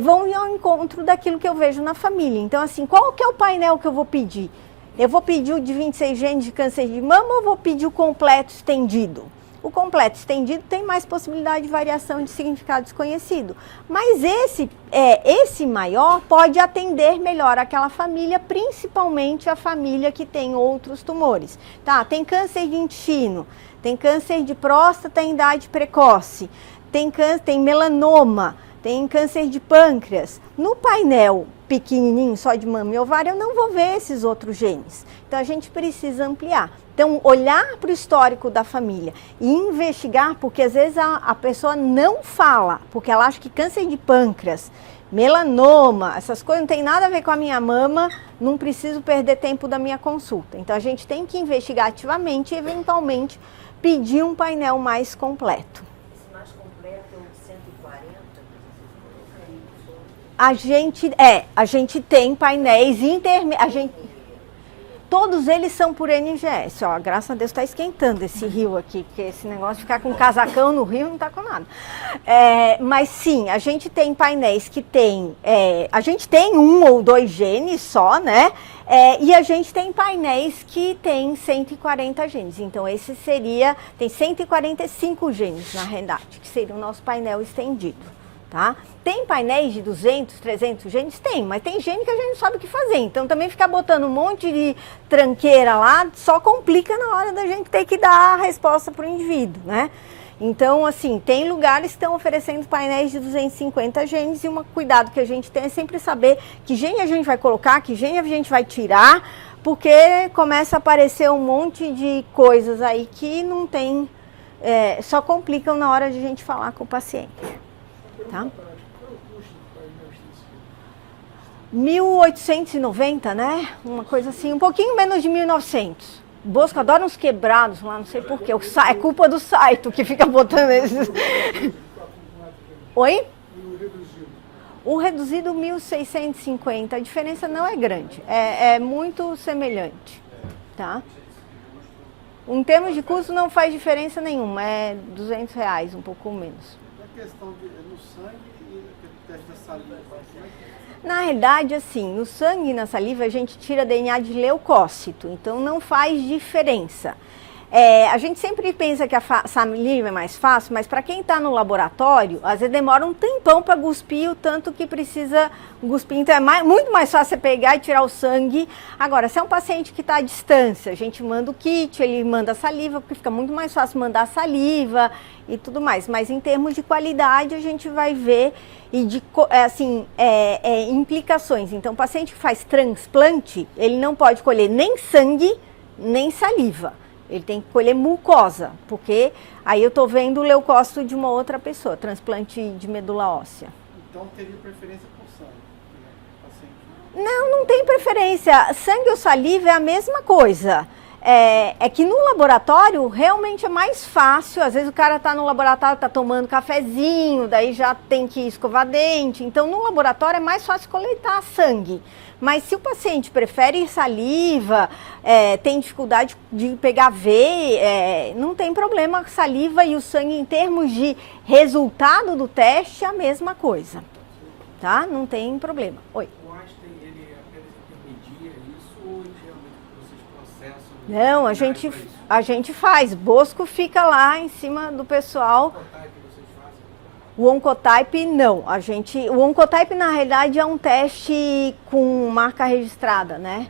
vão ao encontro daquilo que eu vejo na família. Então, assim, qual que é o painel que eu vou pedir? Eu vou pedir o de 26 genes de câncer de mama ou vou pedir o completo estendido? O completo estendido tem mais possibilidade de variação de significado desconhecido. Mas esse maior pode atender melhor aquela família, principalmente a família que tem outros tumores. Tá? Tem câncer de intestino, tem câncer de próstata em idade precoce, tem melanoma, tem câncer de pâncreas. No painel pequenininho, só de mama e ovário, eu não vou ver esses outros genes. Então, a gente precisa ampliar. Então, olhar para o histórico da família e investigar, porque às vezes a pessoa não fala, porque ela acha que câncer de pâncreas, melanoma, essas coisas não tem nada a ver com a minha mama, não preciso perder tempo da minha consulta. Então, a gente tem que investigar ativamente e, eventualmente, pedir um painel mais completo. Esse mais completo é o 140? A gente tem painéis intermediários. Todos eles são por NGS, ó, graças a Deus está esquentando esse rio aqui, porque esse negócio de ficar com casacão no rio não está com nada. Mas sim, a gente tem painéis que tem, a gente tem 1 ou 2 genes só, né? E a gente tem painéis que tem 140 genes, então esse tem 145 genes na realidade, que seria o nosso painel estendido. Tá? Tem painéis de 200, 300 genes? Tem, mas tem gene que a gente não sabe o que fazer. Então, também ficar botando um monte de tranqueira lá só complica na hora da gente ter que dar a resposta para o indivíduo, né? Então, assim, tem lugares que estão oferecendo painéis de 250 genes e um cuidado que a gente tem é sempre saber que gene a gente vai colocar, que gene a gente vai tirar, porque começa a aparecer um monte de coisas aí que não tem, só complicam na hora de a gente falar com o paciente. Tá? 1890, né? Uma coisa assim, um pouquinho menos de 1900. Bosco adora uns quebrados lá, não sei porquê. É culpa do Saito que fica botando esses. Oi? O reduzido 1650. A diferença não é grande, é muito semelhante, tá? Em termos de custo não faz diferença nenhuma, é R$200, um pouco menos. Questão no sangue e o teste da saliva. Na realidade, assim, no sangue e na saliva a gente tira DNA de leucócito, então não faz diferença. A gente sempre pensa que a saliva é mais fácil, mas para quem está no laboratório, às vezes demora um tempão para cuspir o tanto que precisa cuspir. Então é muito mais fácil você pegar e tirar o sangue. Agora, se é um paciente que está à distância, a gente manda o kit, ele manda a saliva, porque fica muito mais fácil mandar a saliva e tudo mais. Mas em termos de qualidade, a gente vai ver e de implicações. Então, o paciente que faz transplante, ele não pode colher nem sangue, nem saliva. Ele tem que colher mucosa, porque aí eu estou vendo o leucócito de uma outra pessoa, transplante de medula óssea. Então teria preferência por sangue, paciente? Não tem preferência. Sangue ou saliva é a mesma coisa. É que no laboratório realmente é mais fácil. Às vezes o cara está no laboratório, está tomando cafezinho, daí já tem que escovar dente. Então no laboratório é mais fácil coletar sangue. Mas se o paciente prefere saliva, tem dificuldade de pegar V, não tem problema. A saliva e o sangue, em termos de resultado do teste, é a mesma coisa. Tá? Não tem problema. Oi. O Einstein, ele apenas intermedia isso ou geralmente vocês processam? Não, a gente faz. Bosco fica lá em cima do pessoal. O Oncotype, não. O Oncotype, na realidade, é um teste com marca registrada, né?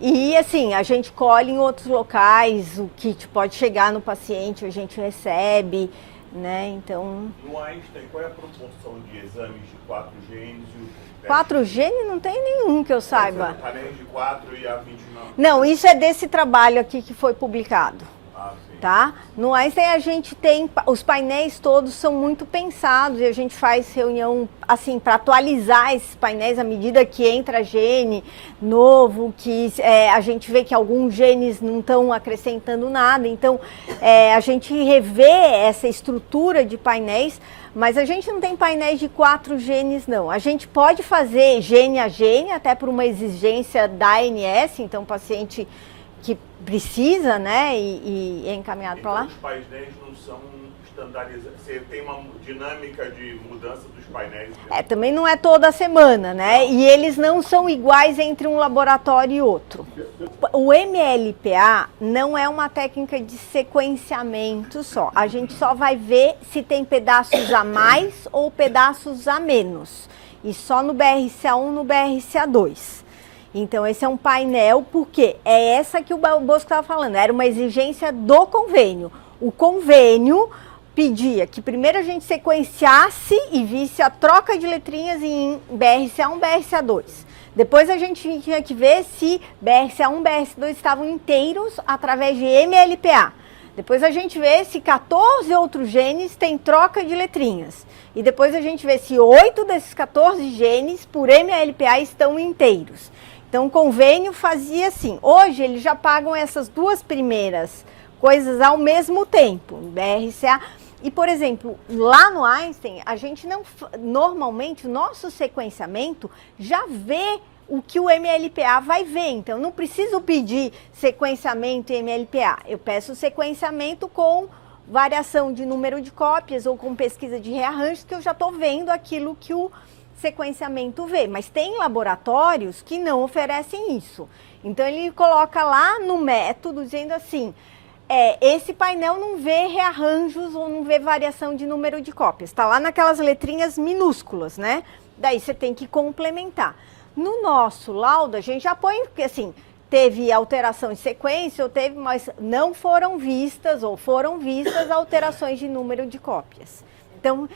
E, assim, a gente colhe em outros locais, o kit pode chegar no paciente, a gente recebe, né? Então... No Einstein, qual é a proporção de exames de 4 genes e o 4 genes não tem nenhum que eu saiba. Além de 4 e a 29? Não, isso é desse trabalho aqui que foi publicado. Tá? No Einstein a gente tem, os painéis todos são muito pensados e a gente faz reunião assim para atualizar esses painéis à medida que entra gene novo, que a gente vê que alguns genes não estão acrescentando nada, então a gente revê essa estrutura de painéis, mas a gente não tem painéis de 4 genes não. A gente pode fazer gene a gene, até por uma exigência da ANS, então o paciente que precisa, né, e é encaminhado para lá. Os painéis não são estandarizados, você tem uma dinâmica de mudança dos painéis. Também não é toda semana, né, e eles não são iguais entre um laboratório e outro. O MLPA não é uma técnica de sequenciamento só, a gente só vai ver se tem pedaços a mais ou pedaços a menos, e só no BRCA1 e no BRCA2. Então, esse é um painel, porque é essa que o Bosco estava falando, era uma exigência do convênio. O convênio pedia que primeiro a gente sequenciasse e visse a troca de letrinhas em BRCA1 e BRCA2. Depois a gente tinha que ver se BRCA1 e BRCA2 estavam inteiros através de MLPA. Depois a gente vê se 14 outros genes têm troca de letrinhas. E depois a gente vê se 8 desses 14 genes por MLPA estão inteiros. Então, o convênio fazia assim. Hoje, eles já pagam essas duas primeiras coisas ao mesmo tempo, BRCA. E, por exemplo, lá no Einstein, a gente não... Normalmente, o nosso sequenciamento já vê o que o MLPA vai ver. Então, não preciso pedir sequenciamento em MLPA. Eu peço sequenciamento com variação de número de cópias ou com pesquisa de rearranjos, que eu já estou vendo aquilo que o sequenciamento vê, mas tem laboratórios que não oferecem isso. Então ele coloca lá no método dizendo assim, esse painel não vê rearranjos ou não vê variação de número de cópias. Está lá naquelas letrinhas minúsculas, né? Daí você tem que complementar. No nosso laudo, a gente já põe, porque assim, teve alteração em sequência, ou teve, mas não foram vistas, ou foram vistas alterações de número de cópias. Então,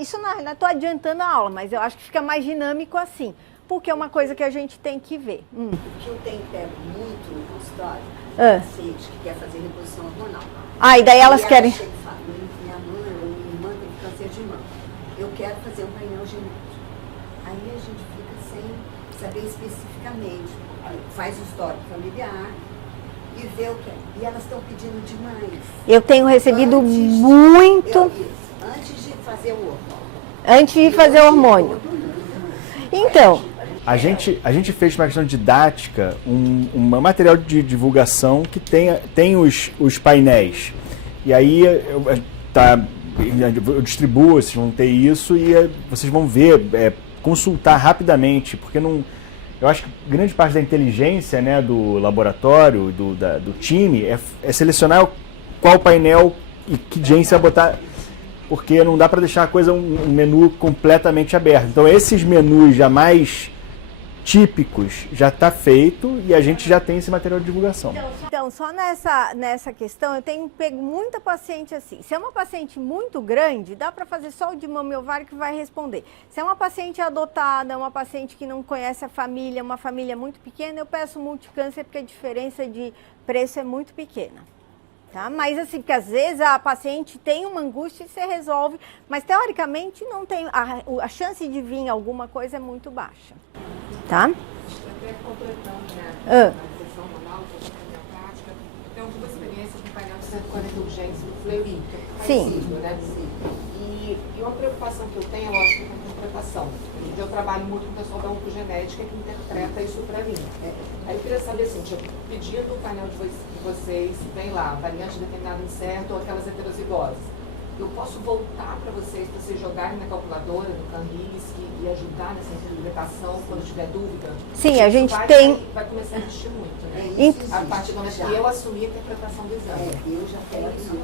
isso não estou adiantando a aula, mas eu acho que fica mais dinâmico assim, porque é uma coisa que a gente tem que ver. O que eu tenho pego muito no consultório, paciente que quer fazer reposição hormonal. E daí elas querem... Chega e fala, minha mãe ou minha irmã tem câncer de mama, eu quero fazer um painel genético. Aí a gente fica sem saber especificamente, faz o histórico familiar e vê o que é. E elas estão pedindo demais. Eu tenho recebido muito... Antes de fazer o hormônio. Antes de fazer o hormônio. Então... A gente fez uma questão didática, um material de divulgação que tem os painéis. E aí eu distribuo, vocês vão ter isso e vocês vão ver, consultar rapidamente, porque não... Eu acho que grande parte da inteligência, né, do laboratório, do time, é selecionar qual painel e que gene você vai botar... Porque não dá para deixar a coisa um menu completamente aberto. Então esses menus já mais típicos já está feito e a gente já tem esse material de divulgação. Então só nessa questão eu tenho pego muita paciente assim. Se é uma paciente muito grande, dá para fazer só o de mama e ovário que vai responder. Se é uma paciente adotada, uma paciente que não conhece a família, uma família muito pequena, eu peço multicâncer porque a diferença de preço é muito pequena. Tá? Mas assim, porque às vezes a paciente tem uma angústia e você resolve, mas teoricamente não tem, a chance de vir alguma coisa é muito baixa. Tá? Até completando, né, a sessão hormonal, que eu tenho na prática, eu tenho algumas experiências com painel de 141 genes no Fleury, que é parecido, né? E uma preocupação que eu tenho, é lógico, com a interpretação. Eu trabalho muito com o pessoal da oncogenética que interpreta isso para mim. Aí eu queria saber assim, tipo, pedindo o painel de vocês, vem lá, variante determinada incerto ou aquelas heterozigosas. Eu posso voltar para vocês jogarem na calculadora, no CanRISC e ajudar nessa interpretação quando tiver dúvida? Sim, a gente tem... Vai começar a existir muito, né? A partir do momento que eu assumir a interpretação do exame. Eu já tenho isso.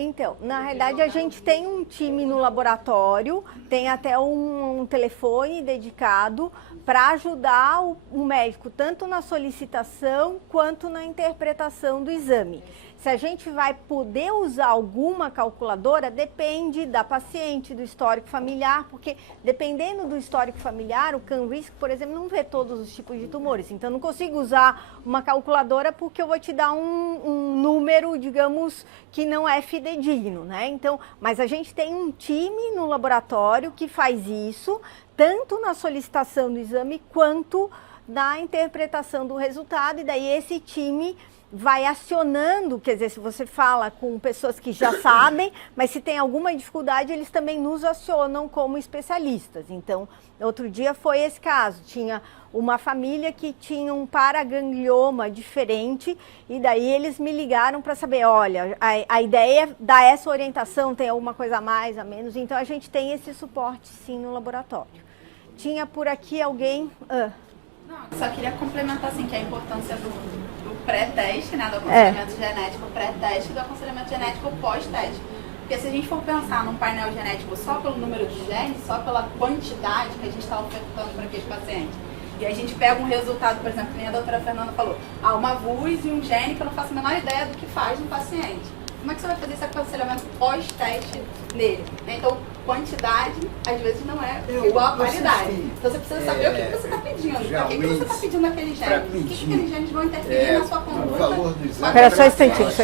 Então, na realidade, a gente tem um time no laboratório, tem até um telefone dedicado para ajudar o médico, tanto na solicitação quanto na interpretação do exame. Se a gente vai poder usar alguma calculadora, depende da paciente, do histórico familiar, porque dependendo do histórico familiar, o CanRisk, por exemplo, não vê todos os tipos de tumores. Então, não consigo usar uma calculadora porque eu vou te dar um número, digamos, que não é fidedigno, né? Então, mas a gente tem um time no laboratório que faz isso, tanto na solicitação do exame quanto na interpretação do resultado, e daí esse time vai acionando, quer dizer, se você fala com pessoas que já sabem, mas se tem alguma dificuldade, eles também nos acionam como especialistas. Então, outro dia foi esse caso, tinha uma família que tinha um paraganglioma diferente, e daí eles me ligaram para saber, olha, a ideia é dar essa orientação, tem alguma coisa a mais, a menos, então a gente tem esse suporte sim no laboratório. Tinha por aqui alguém... Não, só queria complementar assim, que a importância do pré-teste, né, do aconselhamento genético pré-teste e do aconselhamento genético pós-teste. Porque se a gente for pensar num painel genético só pelo número de genes, só pela quantidade que a gente está ofertando para aqueles pacientes, e a gente pega um resultado, por exemplo, que nem a doutora Fernanda falou, uma VUS e um gene que eu não faço a menor ideia do que faz no paciente. Como é que você vai fazer esse aconselhamento pós-teste nele? Então, quantidade, às vezes, não é igual a qualidade. Então, você precisa saber o que você está pedindo. Para que você está pedindo aquele gene? O que aqueles genes vão interferir na sua conduta? Espera só um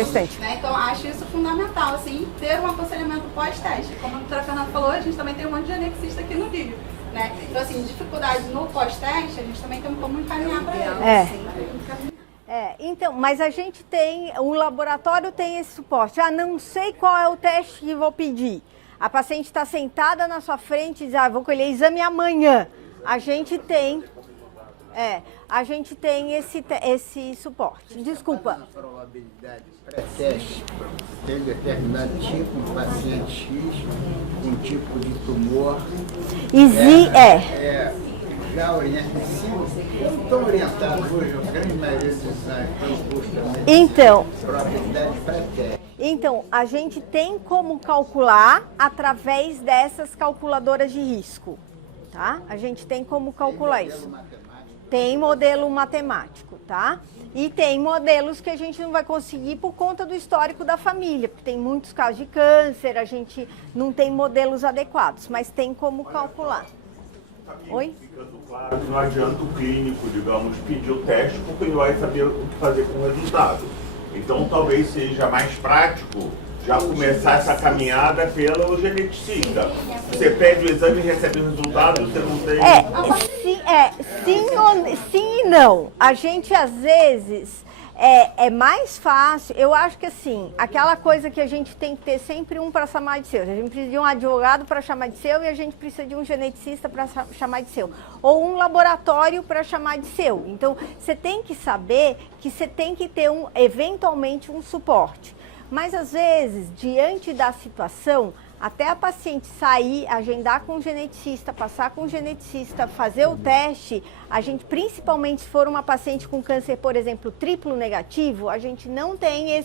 instante. Né? Então, acho isso fundamental, assim, ter um aconselhamento pós-teste. Como a doutora Fernanda falou, a gente também tem um monte de genexista aqui no Rio. Né? Então, assim, dificuldade no pós-teste, a gente também tem como encaminhar para eles. Então, mas a gente tem, o laboratório tem esse suporte. Não sei qual é o teste que vou pedir. A paciente está sentada na sua frente e diz, vou colher exame amanhã. A gente tem esse suporte. Desculpa. A probabilidade pré-teste tem determinado tipo de paciente X, um tipo de tumor. Já como estão orientados hoje, a grande maioria dos exames pelo curso da medicina, então, probabilidade pré-teste. Então, a gente tem como calcular através dessas calculadoras de risco, tá? A gente tem como calcular isso. Tem modelo matemático, tá? E tem modelos que a gente não vai conseguir por conta do histórico da família, porque tem muitos casos de câncer, a gente não tem modelos adequados, mas tem como calcular. Oi? Ficando claro que não adianta o clínico, digamos, pedir o teste, porque ele vai saber o que fazer com o resultado. Então, talvez seja mais prático já começar essa caminhada pelo geneticista. Você pede o exame e recebe o resultado, você não tem... Sim e não. A gente, às vezes, é mais fácil, eu acho que assim, aquela coisa que a gente tem que ter sempre um para chamar de seu. A gente precisa de um advogado para chamar de seu e a gente precisa de um geneticista para chamar de seu. Ou um laboratório para chamar de seu. Então, você tem que saber que você tem que ter, eventualmente, um suporte. Mas, às vezes, diante da situação, até a paciente sair, agendar com o geneticista, passar com o geneticista, fazer o teste, a gente, principalmente se for uma paciente com câncer, por exemplo, triplo negativo, a gente não tem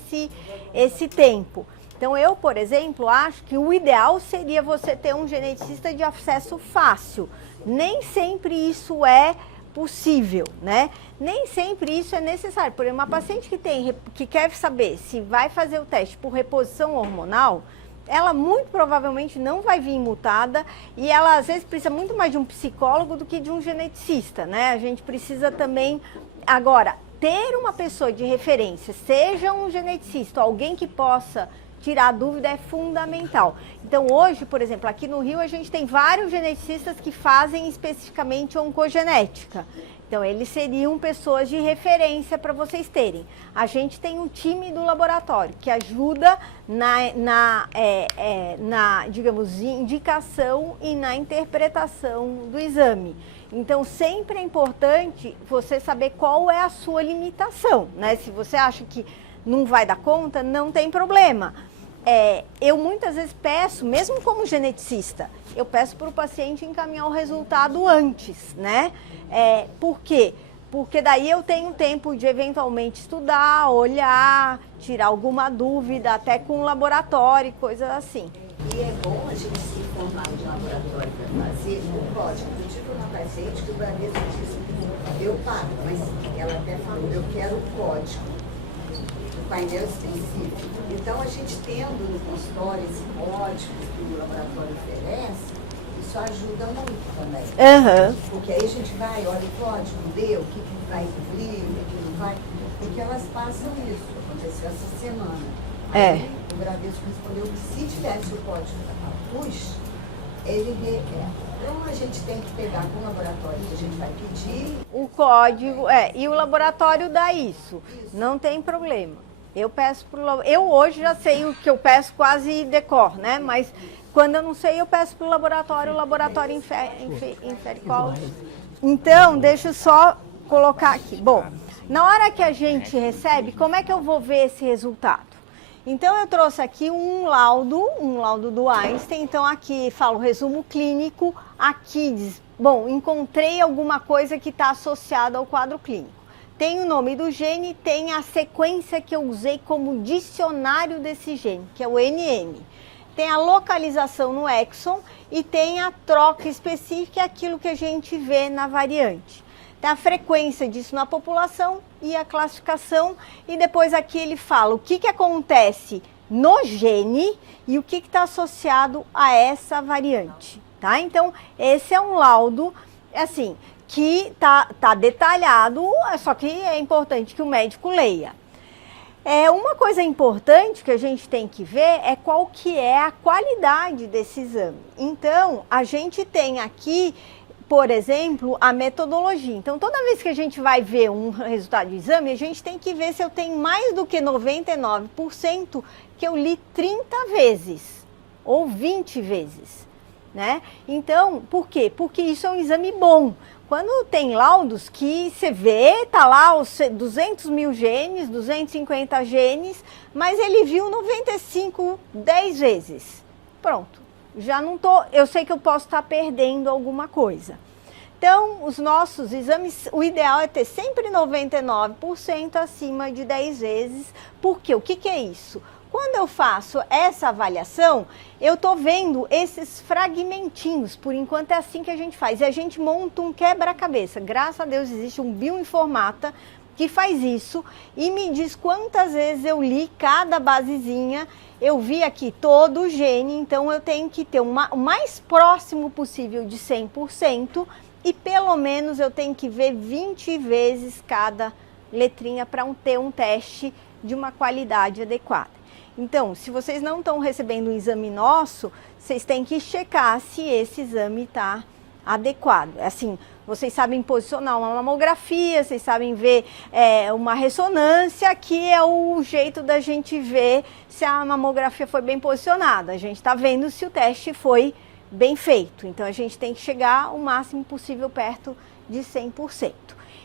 esse tempo. Então, eu, por exemplo, acho que o ideal seria você ter um geneticista de acesso fácil. Nem sempre isso é possível, né? Nem sempre isso é necessário. Por exemplo, uma paciente que quer saber se vai fazer o teste por reposição hormonal, ela muito provavelmente não vai vir mutada e ela às vezes precisa muito mais de um psicólogo do que de um geneticista, né? A gente precisa também, agora, ter uma pessoa de referência, seja um geneticista, alguém que possa tirar dúvida é fundamental. Então hoje, por exemplo, aqui no Rio a gente tem vários geneticistas que fazem especificamente oncogenética. Então, eles seriam pessoas de referência para vocês terem. A gente tem um time do laboratório que ajuda na digamos, indicação e na interpretação do exame. Então, sempre é importante você saber qual é a sua limitação, né? Se você acha que não vai dar conta, não tem problema. Eu muitas vezes peço, mesmo como geneticista, eu peço para o paciente encaminhar o resultado antes, né? Por quê? porque daí eu tenho tempo de eventualmente estudar, olhar, tirar alguma dúvida, até com laboratório, coisas assim. E é bom a gente se informar de laboratório para fazer um código. Eu tive uma paciente que o Bradesco disse, eu pago, mas ela até falou, eu quero o código do painel específico. Então a gente tendo no consultório esse código que o laboratório oferece, isso ajuda muito também. Porque aí a gente vai, olha o código, vê o que vai cobrir, o que não vai. Porque elas passam isso, aconteceu essa semana. Aí, o Bradesco respondeu que se tivesse o código da PUS, ele requer. Então a gente tem que pegar com o laboratório que a gente vai pedir. O código, e o laboratório dá isso. Não tem problema. Eu peço pro eu hoje já sei o que eu peço quase decor, né? Mas quando eu não sei, eu peço para o laboratório infere qual. Então, deixa eu só colocar aqui. Bom, na hora que a gente recebe, como é que eu vou ver esse resultado? Então, eu trouxe aqui um laudo do Einstein. Então, aqui fala o resumo clínico. Aqui diz, bom, encontrei alguma coisa que está associada ao quadro clínico. Tem o nome do gene, tem a sequência que eu usei como dicionário desse gene, que é o NM. Tem a localização no exon e tem a troca específica, aquilo que a gente vê na variante. Tem a frequência disso na população e a classificação. E depois aqui ele fala o que acontece no gene e o que está associado a essa variante. Tá? Então, esse é um laudo, assim, que tá detalhado, só que é importante que o médico leia. Uma coisa importante que a gente tem que ver é qual que é a qualidade desse exame. Então, a gente tem aqui, por exemplo, a metodologia. Então, toda vez que a gente vai ver um resultado de exame, a gente tem que ver se eu tenho mais do que 99% que eu li 30 vezes ou 20 vezes, né? Então, por quê? Porque isso é um exame bom. Quando tem laudos que você vê, tá lá os 200 mil genes, 250 genes, mas ele viu 95 10 vezes. Pronto, já não tô, eu sei que eu posso estar perdendo alguma coisa. Então, os nossos exames, o ideal é ter sempre 99% acima de 10 vezes. Porque o que é isso? Quando eu faço essa avaliação, eu estou vendo esses fragmentinhos, por enquanto é assim que a gente faz. E a gente monta um quebra-cabeça. Graças a Deus existe um bioinformata que faz isso e me diz quantas vezes eu li cada basezinha. Eu vi aqui todo o gene, então eu tenho que ter o mais próximo possível de 100% e pelo menos eu tenho que ver 20 vezes cada letrinha para ter um teste de uma qualidade adequada. Então, se vocês não estão recebendo um exame nosso, vocês têm que checar se esse exame está adequado. Assim, vocês sabem posicionar uma mamografia, vocês sabem ver uma ressonância, que é o jeito da gente ver se a mamografia foi bem posicionada. A gente está vendo se o teste foi bem feito. Então, a gente tem que chegar o máximo possível perto de 100%.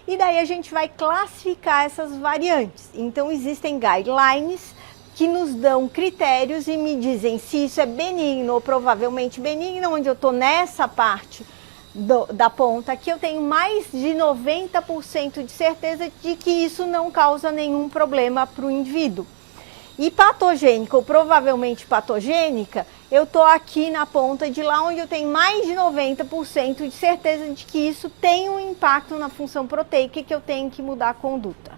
E daí a gente vai classificar essas variantes. Então, existem guidelines que nos dão critérios e me dizem se isso é benigno ou provavelmente benigno, onde eu estou nessa parte da ponta aqui, eu tenho mais de 90% de certeza de que isso não causa nenhum problema para o indivíduo. E patogênica ou provavelmente patogênica, eu estou aqui na ponta de lá, onde eu tenho mais de 90% de certeza de que isso tem um impacto na função proteica e que eu tenho que mudar a conduta.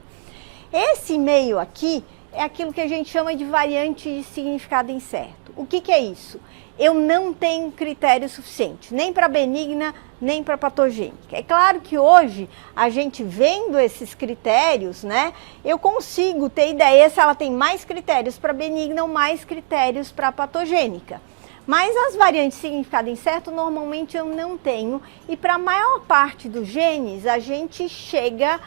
Esse meio aqui é aquilo que a gente chama de variante de significado incerto. O que é isso? Eu não tenho critério suficiente, nem para benigna, nem para patogênica. É claro que hoje, a gente vendo esses critérios, né, eu consigo ter ideia se ela tem mais critérios para benigna ou mais critérios para patogênica. Mas as variantes de significado incerto, normalmente eu não tenho. E para a maior parte dos genes, a gente chega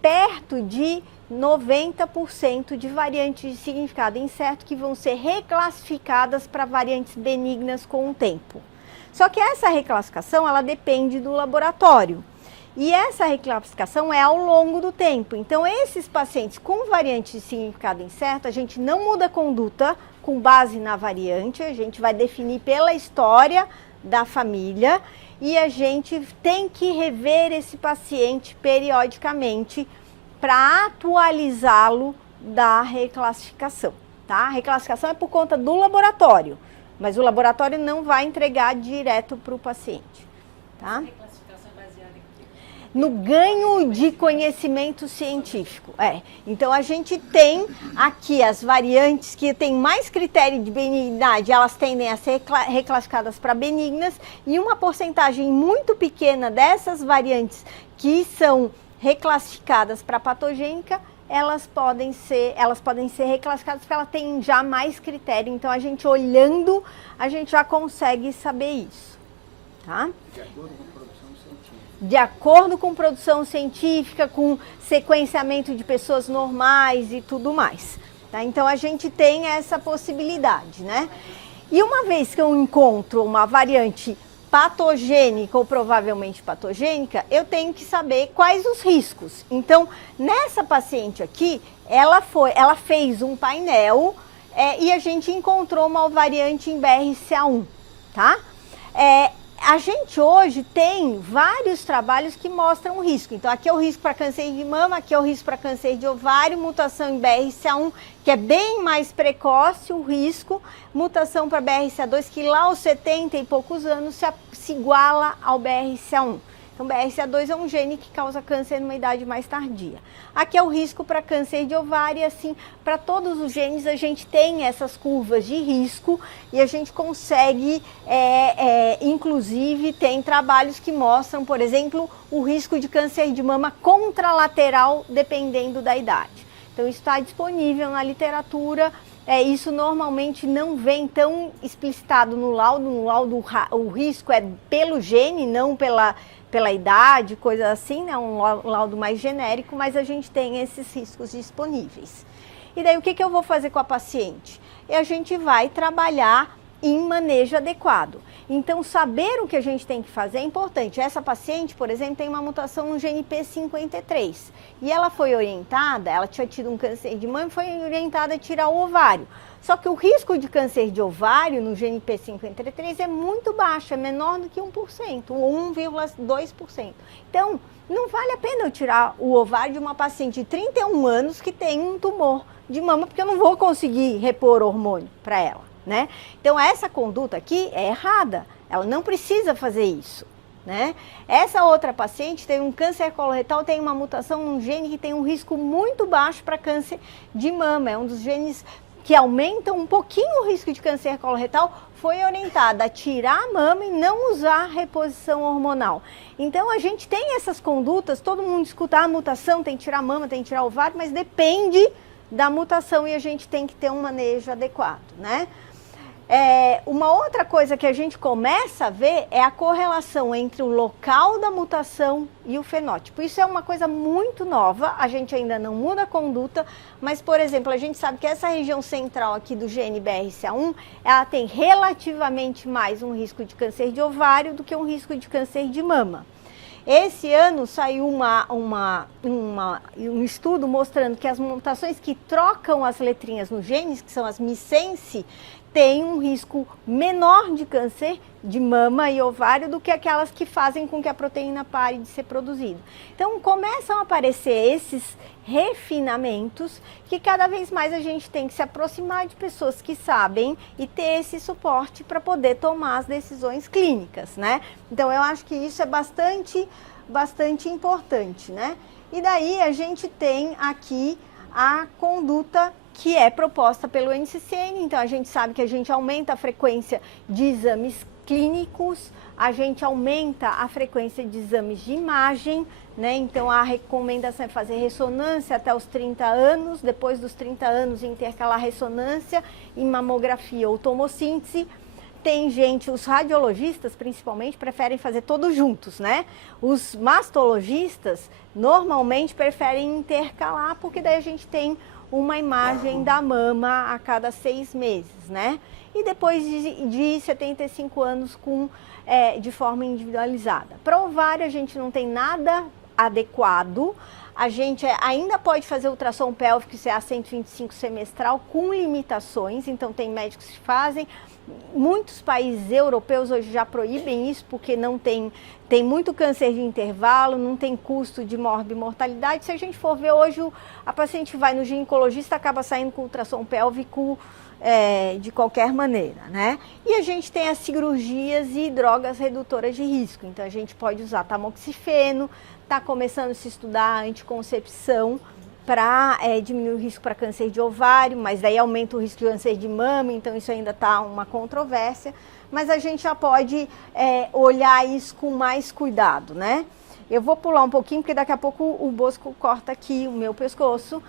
perto de 90% de variantes de significado incerto que vão ser reclassificadas para variantes benignas com o tempo. Só que essa reclassificação, ela depende do laboratório. E essa reclassificação é ao longo do tempo. Então, esses pacientes com variantes de significado incerto, a gente não muda a conduta com base na variante, a gente vai definir pela história da família e a gente tem que rever esse paciente periodicamente para atualizá-lo da reclassificação, tá? A reclassificação é por conta do laboratório, mas o laboratório não vai entregar direto para o paciente, tá? Reclassificação baseada em quê? No ganho de conhecimento científico. Então a gente tem aqui as variantes que têm mais critério de benignidade, elas tendem a ser reclassificadas para benignas, e uma porcentagem muito pequena dessas variantes que são reclassificadas para patogênica, elas podem ser reclassificadas porque elas têm já mais critério. Então a gente olhando, a gente já consegue saber isso, tá? De acordo com produção científica. De acordo com produção científica, com sequenciamento de pessoas normais e tudo mais, tá? Então a gente tem essa possibilidade, né? E uma vez que eu encontro uma variante patogênica ou provavelmente patogênica, eu tenho que saber quais os riscos. Então, nessa paciente aqui, ela fez um painel e a gente encontrou uma variante em BRCA1, tá? A gente hoje tem vários trabalhos que mostram o risco. Então, aqui é o risco para câncer de mama, aqui é o risco para câncer de ovário, mutação em BRCA1, que é bem mais precoce o risco, mutação para BRCA2, que lá aos 70 e poucos anos se iguala ao BRCA1. Então, BRCA2 é um gene que causa câncer numa idade mais tardia. Aqui é o risco para câncer de ovário, assim, para todos os genes a gente tem essas curvas de risco e a gente consegue, inclusive, tem trabalhos que mostram, por exemplo, o risco de câncer de mama contralateral dependendo da idade. Então, isso está disponível na literatura. Isso normalmente não vem tão explicitado no laudo. No laudo, o risco é pelo gene, não pela idade, coisa assim, né? Um laudo mais genérico, mas a gente tem esses riscos disponíveis. E daí o que eu vou fazer com a paciente? A gente vai trabalhar em manejo adequado. Então, saber o que a gente tem que fazer é importante. Essa paciente, por exemplo, tem uma mutação no gene P53 e ela foi orientada, ela tinha tido um câncer de mama e foi orientada a tirar o ovário. Só que o risco de câncer de ovário no gene P53 é muito baixo, é menor do que 1%, ou 1,2%. Então, não vale a pena eu tirar o ovário de uma paciente de 31 anos que tem um tumor de mama, porque eu não vou conseguir repor hormônio para ela, né? Então, essa conduta aqui é errada, ela não precisa fazer isso, né? Essa outra paciente teve um câncer coloretal, tem uma mutação num gene que tem um risco muito baixo para câncer de mama, é um dos genes que aumentam um pouquinho o risco de câncer coloretal, foi orientada a tirar a mama e não usar reposição hormonal. Então, a gente tem essas condutas, todo mundo escuta a mutação, tem que tirar a mama, tem que tirar o ovário, mas depende da mutação e a gente tem que ter um manejo adequado, né? Uma outra coisa que a gente começa a ver é a correlação entre o local da mutação e o fenótipo. Isso é uma coisa muito nova, a gente ainda não muda a conduta, mas, por exemplo, a gente sabe que essa região central aqui do gene BRCA1, ela tem relativamente mais um risco de câncer de ovário do que um risco de câncer de mama. Esse ano saiu um estudo mostrando que as mutações que trocam as letrinhas nos genes, que são as missense, tem um risco menor de câncer de mama e ovário do que aquelas que fazem com que a proteína pare de ser produzida. Então, começam a aparecer esses refinamentos que cada vez mais a gente tem que se aproximar de pessoas que sabem e ter esse suporte para poder tomar as decisões clínicas, né? Então, eu acho que isso é bastante importante, né? E daí a gente tem aqui a conduta que é proposta pelo NCCN, então a gente sabe que a gente aumenta a frequência de exames clínicos, a gente aumenta a frequência de exames de imagem, né? Então a recomendação é fazer ressonância até os 30 anos, depois dos 30 anos intercalar ressonância e mamografia ou tomossíntese. Tem gente, os radiologistas principalmente, preferem fazer todos juntos, né? Os mastologistas normalmente preferem intercalar, porque daí a gente tem uma imagem da mama a cada 6 meses, né? E depois de 75 anos de forma individualizada. Para ovário a gente não tem nada adequado, A gente ainda pode fazer ultrassom pélvico CA 125 semestral com limitações, então tem médicos que fazem. Muitos países europeus hoje já proíbem isso porque não tem muito câncer de intervalo, não tem custo de morbimortalidade. Se a gente for ver hoje, a paciente vai no ginecologista, acaba saindo com ultrassom pélvico de qualquer maneira, né? E a gente tem as cirurgias e drogas redutoras de risco. Então a gente pode usar tamoxifeno, está começando a se estudar anticoncepção para diminuir o risco para câncer de ovário, mas daí aumenta o risco de câncer de mama, então isso ainda está uma controvérsia. Mas a gente já pode olhar isso com mais cuidado, né? Eu vou pular um pouquinho, porque daqui a pouco o Bosco corta aqui o meu pescoço.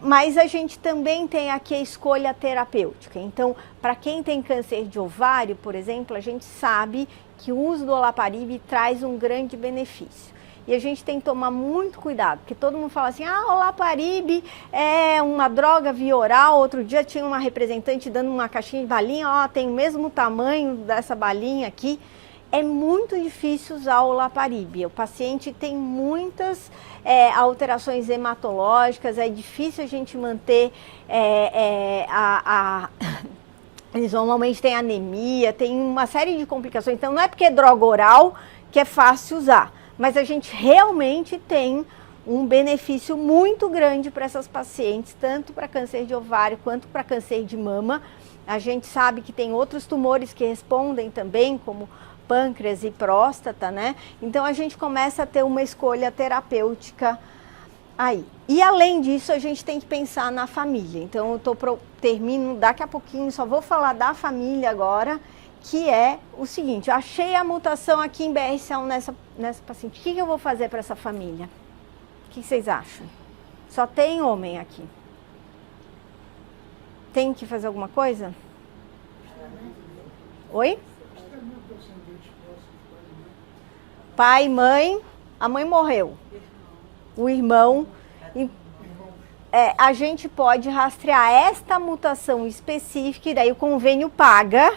Mas a gente também tem aqui a escolha terapêutica. Então, para quem tem câncer de ovário, por exemplo, a gente sabe que o uso do olaparib traz um grande benefício. E a gente tem que tomar muito cuidado, porque todo mundo fala assim, olaparib é uma droga via oral. Outro dia tinha uma representante dando uma caixinha de balinha, tem o mesmo tamanho dessa balinha aqui. É muito difícil usar o olaparib. O paciente tem muitas alterações hematológicas, é difícil a gente manter eles normalmente têm anemia, tem uma série de complicações. Então não é porque é droga oral que é fácil usar. Mas a gente realmente tem um benefício muito grande para essas pacientes, tanto para câncer de ovário quanto para câncer de mama. A gente sabe que tem outros tumores que respondem também, como pâncreas e próstata, né? Então a gente começa a ter uma escolha terapêutica aí. E além disso, a gente tem que pensar na família. Então eu termino daqui a pouquinho, só vou falar da família agora, que é o seguinte: eu achei a mutação aqui em BRCA1 nessa paciente. O que eu vou fazer para essa família? O que vocês acham? Só tem homem aqui. Tem que fazer alguma coisa? Oi? Pai, mãe, a mãe morreu. O irmão. A gente pode rastrear esta mutação específica e daí o convênio paga.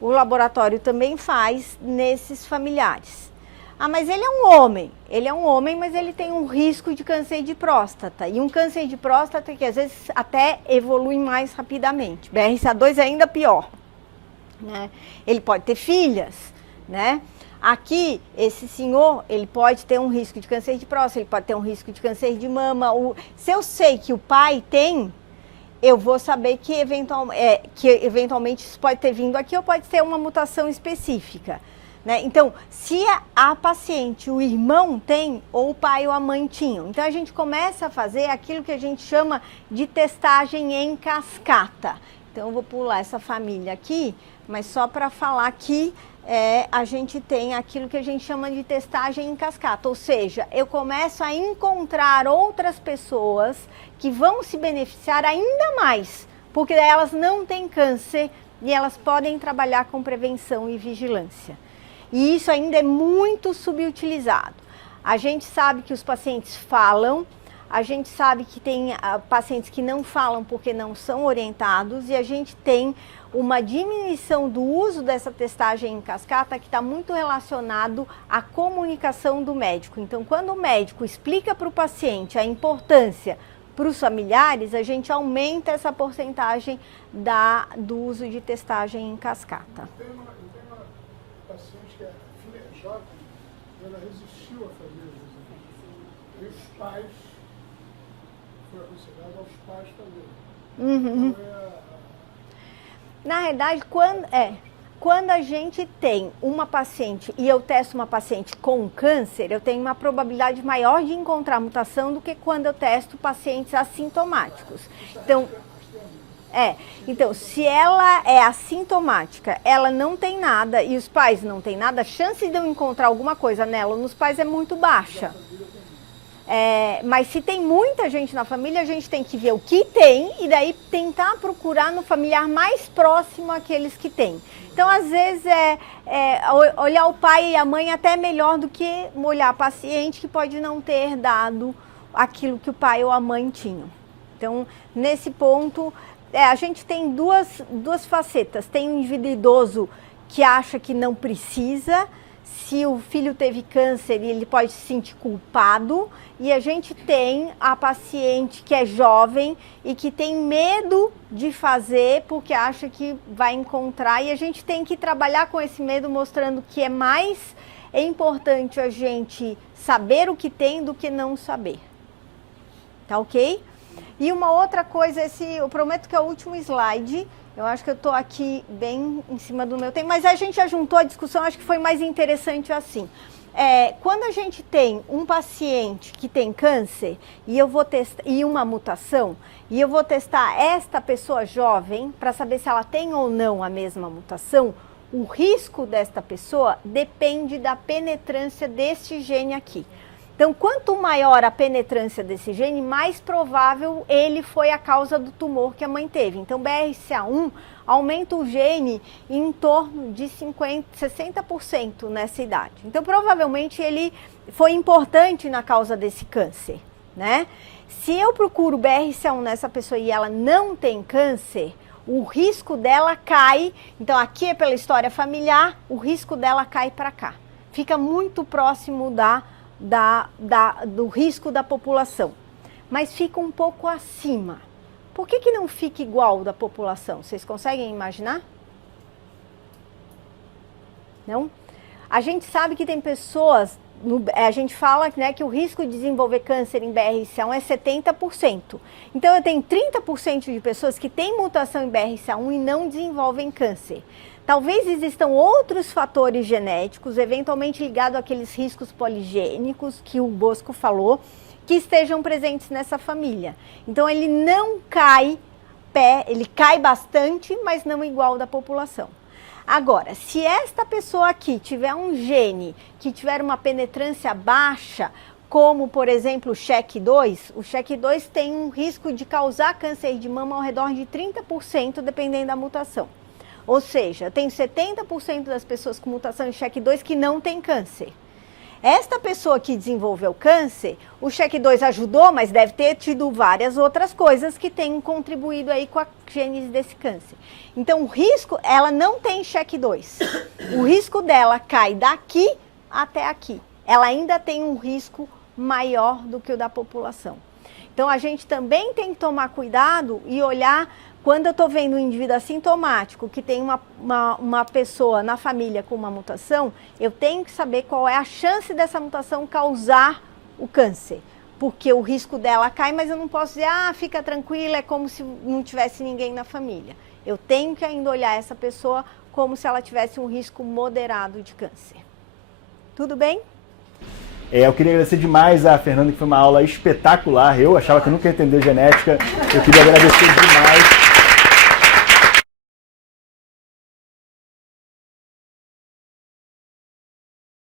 O laboratório também faz nesses familiares. Mas ele é um homem. Ele é um homem, mas ele tem um risco de câncer de próstata. E um câncer de próstata que às vezes até evolui mais rapidamente. BRCA2 é ainda pior, né? Ele pode ter filhas, né? Aqui, esse senhor, ele pode ter um risco de câncer de próstata, ele pode ter um risco de câncer de mama. Se eu sei que o pai tem, eu vou saber que eventualmente isso pode ter vindo aqui ou pode ter uma mutação específica, né? Então, se a paciente, o irmão tem, ou o pai ou a mãe tinham, então a gente começa a fazer aquilo que a gente chama de testagem em cascata. Então, eu vou pular essa família aqui, mas só para falar que a gente tem aquilo que a gente chama de testagem em cascata, ou seja, eu começo a encontrar outras pessoas que vão se beneficiar ainda mais, porque elas não têm câncer e elas podem trabalhar com prevenção e vigilância. E isso ainda é muito subutilizado. A gente sabe que os pacientes falam, a gente sabe que tem pacientes que não falam porque não são orientados e a gente tem uma diminuição do uso dessa testagem em cascata que está muito relacionado à comunicação do médico. Então, quando o médico explica para o paciente a importância para os familiares, a gente aumenta essa porcentagem do uso de testagem em cascata. Tem uma paciente que a filha é jovem, ela resistiu a fazer o exame. E os pais, foi aconselhado aos pais fazerem. Uhum. Então, na verdade, quando a gente tem uma paciente e eu testo uma paciente com câncer, eu tenho uma probabilidade maior de encontrar mutação do que quando eu testo pacientes assintomáticos. Então, se ela é assintomática, ela não tem nada e os pais não têm nada, a chance de eu encontrar alguma coisa nela ou nos pais é muito baixa. Mas se tem muita gente na família, a gente tem que ver o que tem e daí tentar procurar no familiar mais próximo àqueles que têm. Então, às vezes, olhar o pai e a mãe até melhor do que olhar a paciente que pode não ter dado aquilo que o pai ou a mãe tinham. Então, nesse ponto, a gente tem duas facetas. Tem um indivíduo idoso que acha que não precisa. se o filho teve câncer, ele pode se sentir culpado. E a gente tem a paciente que é jovem e que tem medo de fazer porque acha que vai encontrar. E a gente tem que trabalhar com esse medo, mostrando que é importante a gente saber o que tem do que não saber. Tá ok? E uma outra coisa, eu prometo que é o último slide. Eu acho que eu estou aqui bem em cima do meu tempo, mas a gente já juntou a discussão, acho que foi mais interessante assim. Quando a gente tem um paciente que tem câncer e eu vou testar, e uma mutação, e eu vou testar esta pessoa jovem para saber se ela tem ou não a mesma mutação, o risco desta pessoa depende da penetrância deste gene aqui. Então, quanto maior a penetrância desse gene, mais provável ele foi a causa do tumor que a mãe teve. Então, BRCA1 aumenta o gene em torno de 60% nessa idade. Então, provavelmente ele foi importante na causa desse câncer, né? Se eu procuro BRCA1 nessa pessoa e ela não tem câncer, o risco dela cai. Então, aqui é pela história familiar, o risco dela cai para cá. Fica muito próximo do risco da população, mas fica um pouco acima. Por que não fica igual da população? Vocês conseguem imaginar? Não? A gente sabe que tem pessoas, a gente fala, né, que o risco de desenvolver câncer em BRCA1 é 70%. Então eu tenho 30% de pessoas que têm mutação em BRCA1 e não desenvolvem câncer. Talvez existam outros fatores genéticos, eventualmente ligados àqueles riscos poligênicos que o Bosco falou, que estejam presentes nessa família. Então ele não cai ele cai bastante, mas não igual da população. Agora, se esta pessoa aqui tiver um gene que tiver uma penetrância baixa, como por exemplo o SHEC2, o SHEC2 tem um risco de causar câncer de mama ao redor de 30%, dependendo da mutação. Ou seja, tem 70% das pessoas com mutação em SHEC2 que não tem câncer. Esta pessoa que desenvolveu câncer, o SHEC2 ajudou, mas deve ter tido várias outras coisas que tenham contribuído aí com a gênese desse câncer. Então, o risco, ela não tem SHEC2. O risco dela cai daqui até aqui. Ela ainda tem um risco maior do que o da população. Então, a gente também tem que tomar cuidado e olhar. Quando eu estou vendo um indivíduo assintomático, que tem uma pessoa na família com uma mutação, eu tenho que saber qual é a chance dessa mutação causar o câncer. Porque o risco dela cai, mas eu não posso dizer, fica tranquila, é como se não tivesse ninguém na família. Eu tenho que ainda olhar essa pessoa como se ela tivesse um risco moderado de câncer. Tudo bem? Eu queria agradecer demais a Fernanda, que foi uma aula espetacular. Eu achava que eu nunca ia entender genética. Eu queria agradecer demais.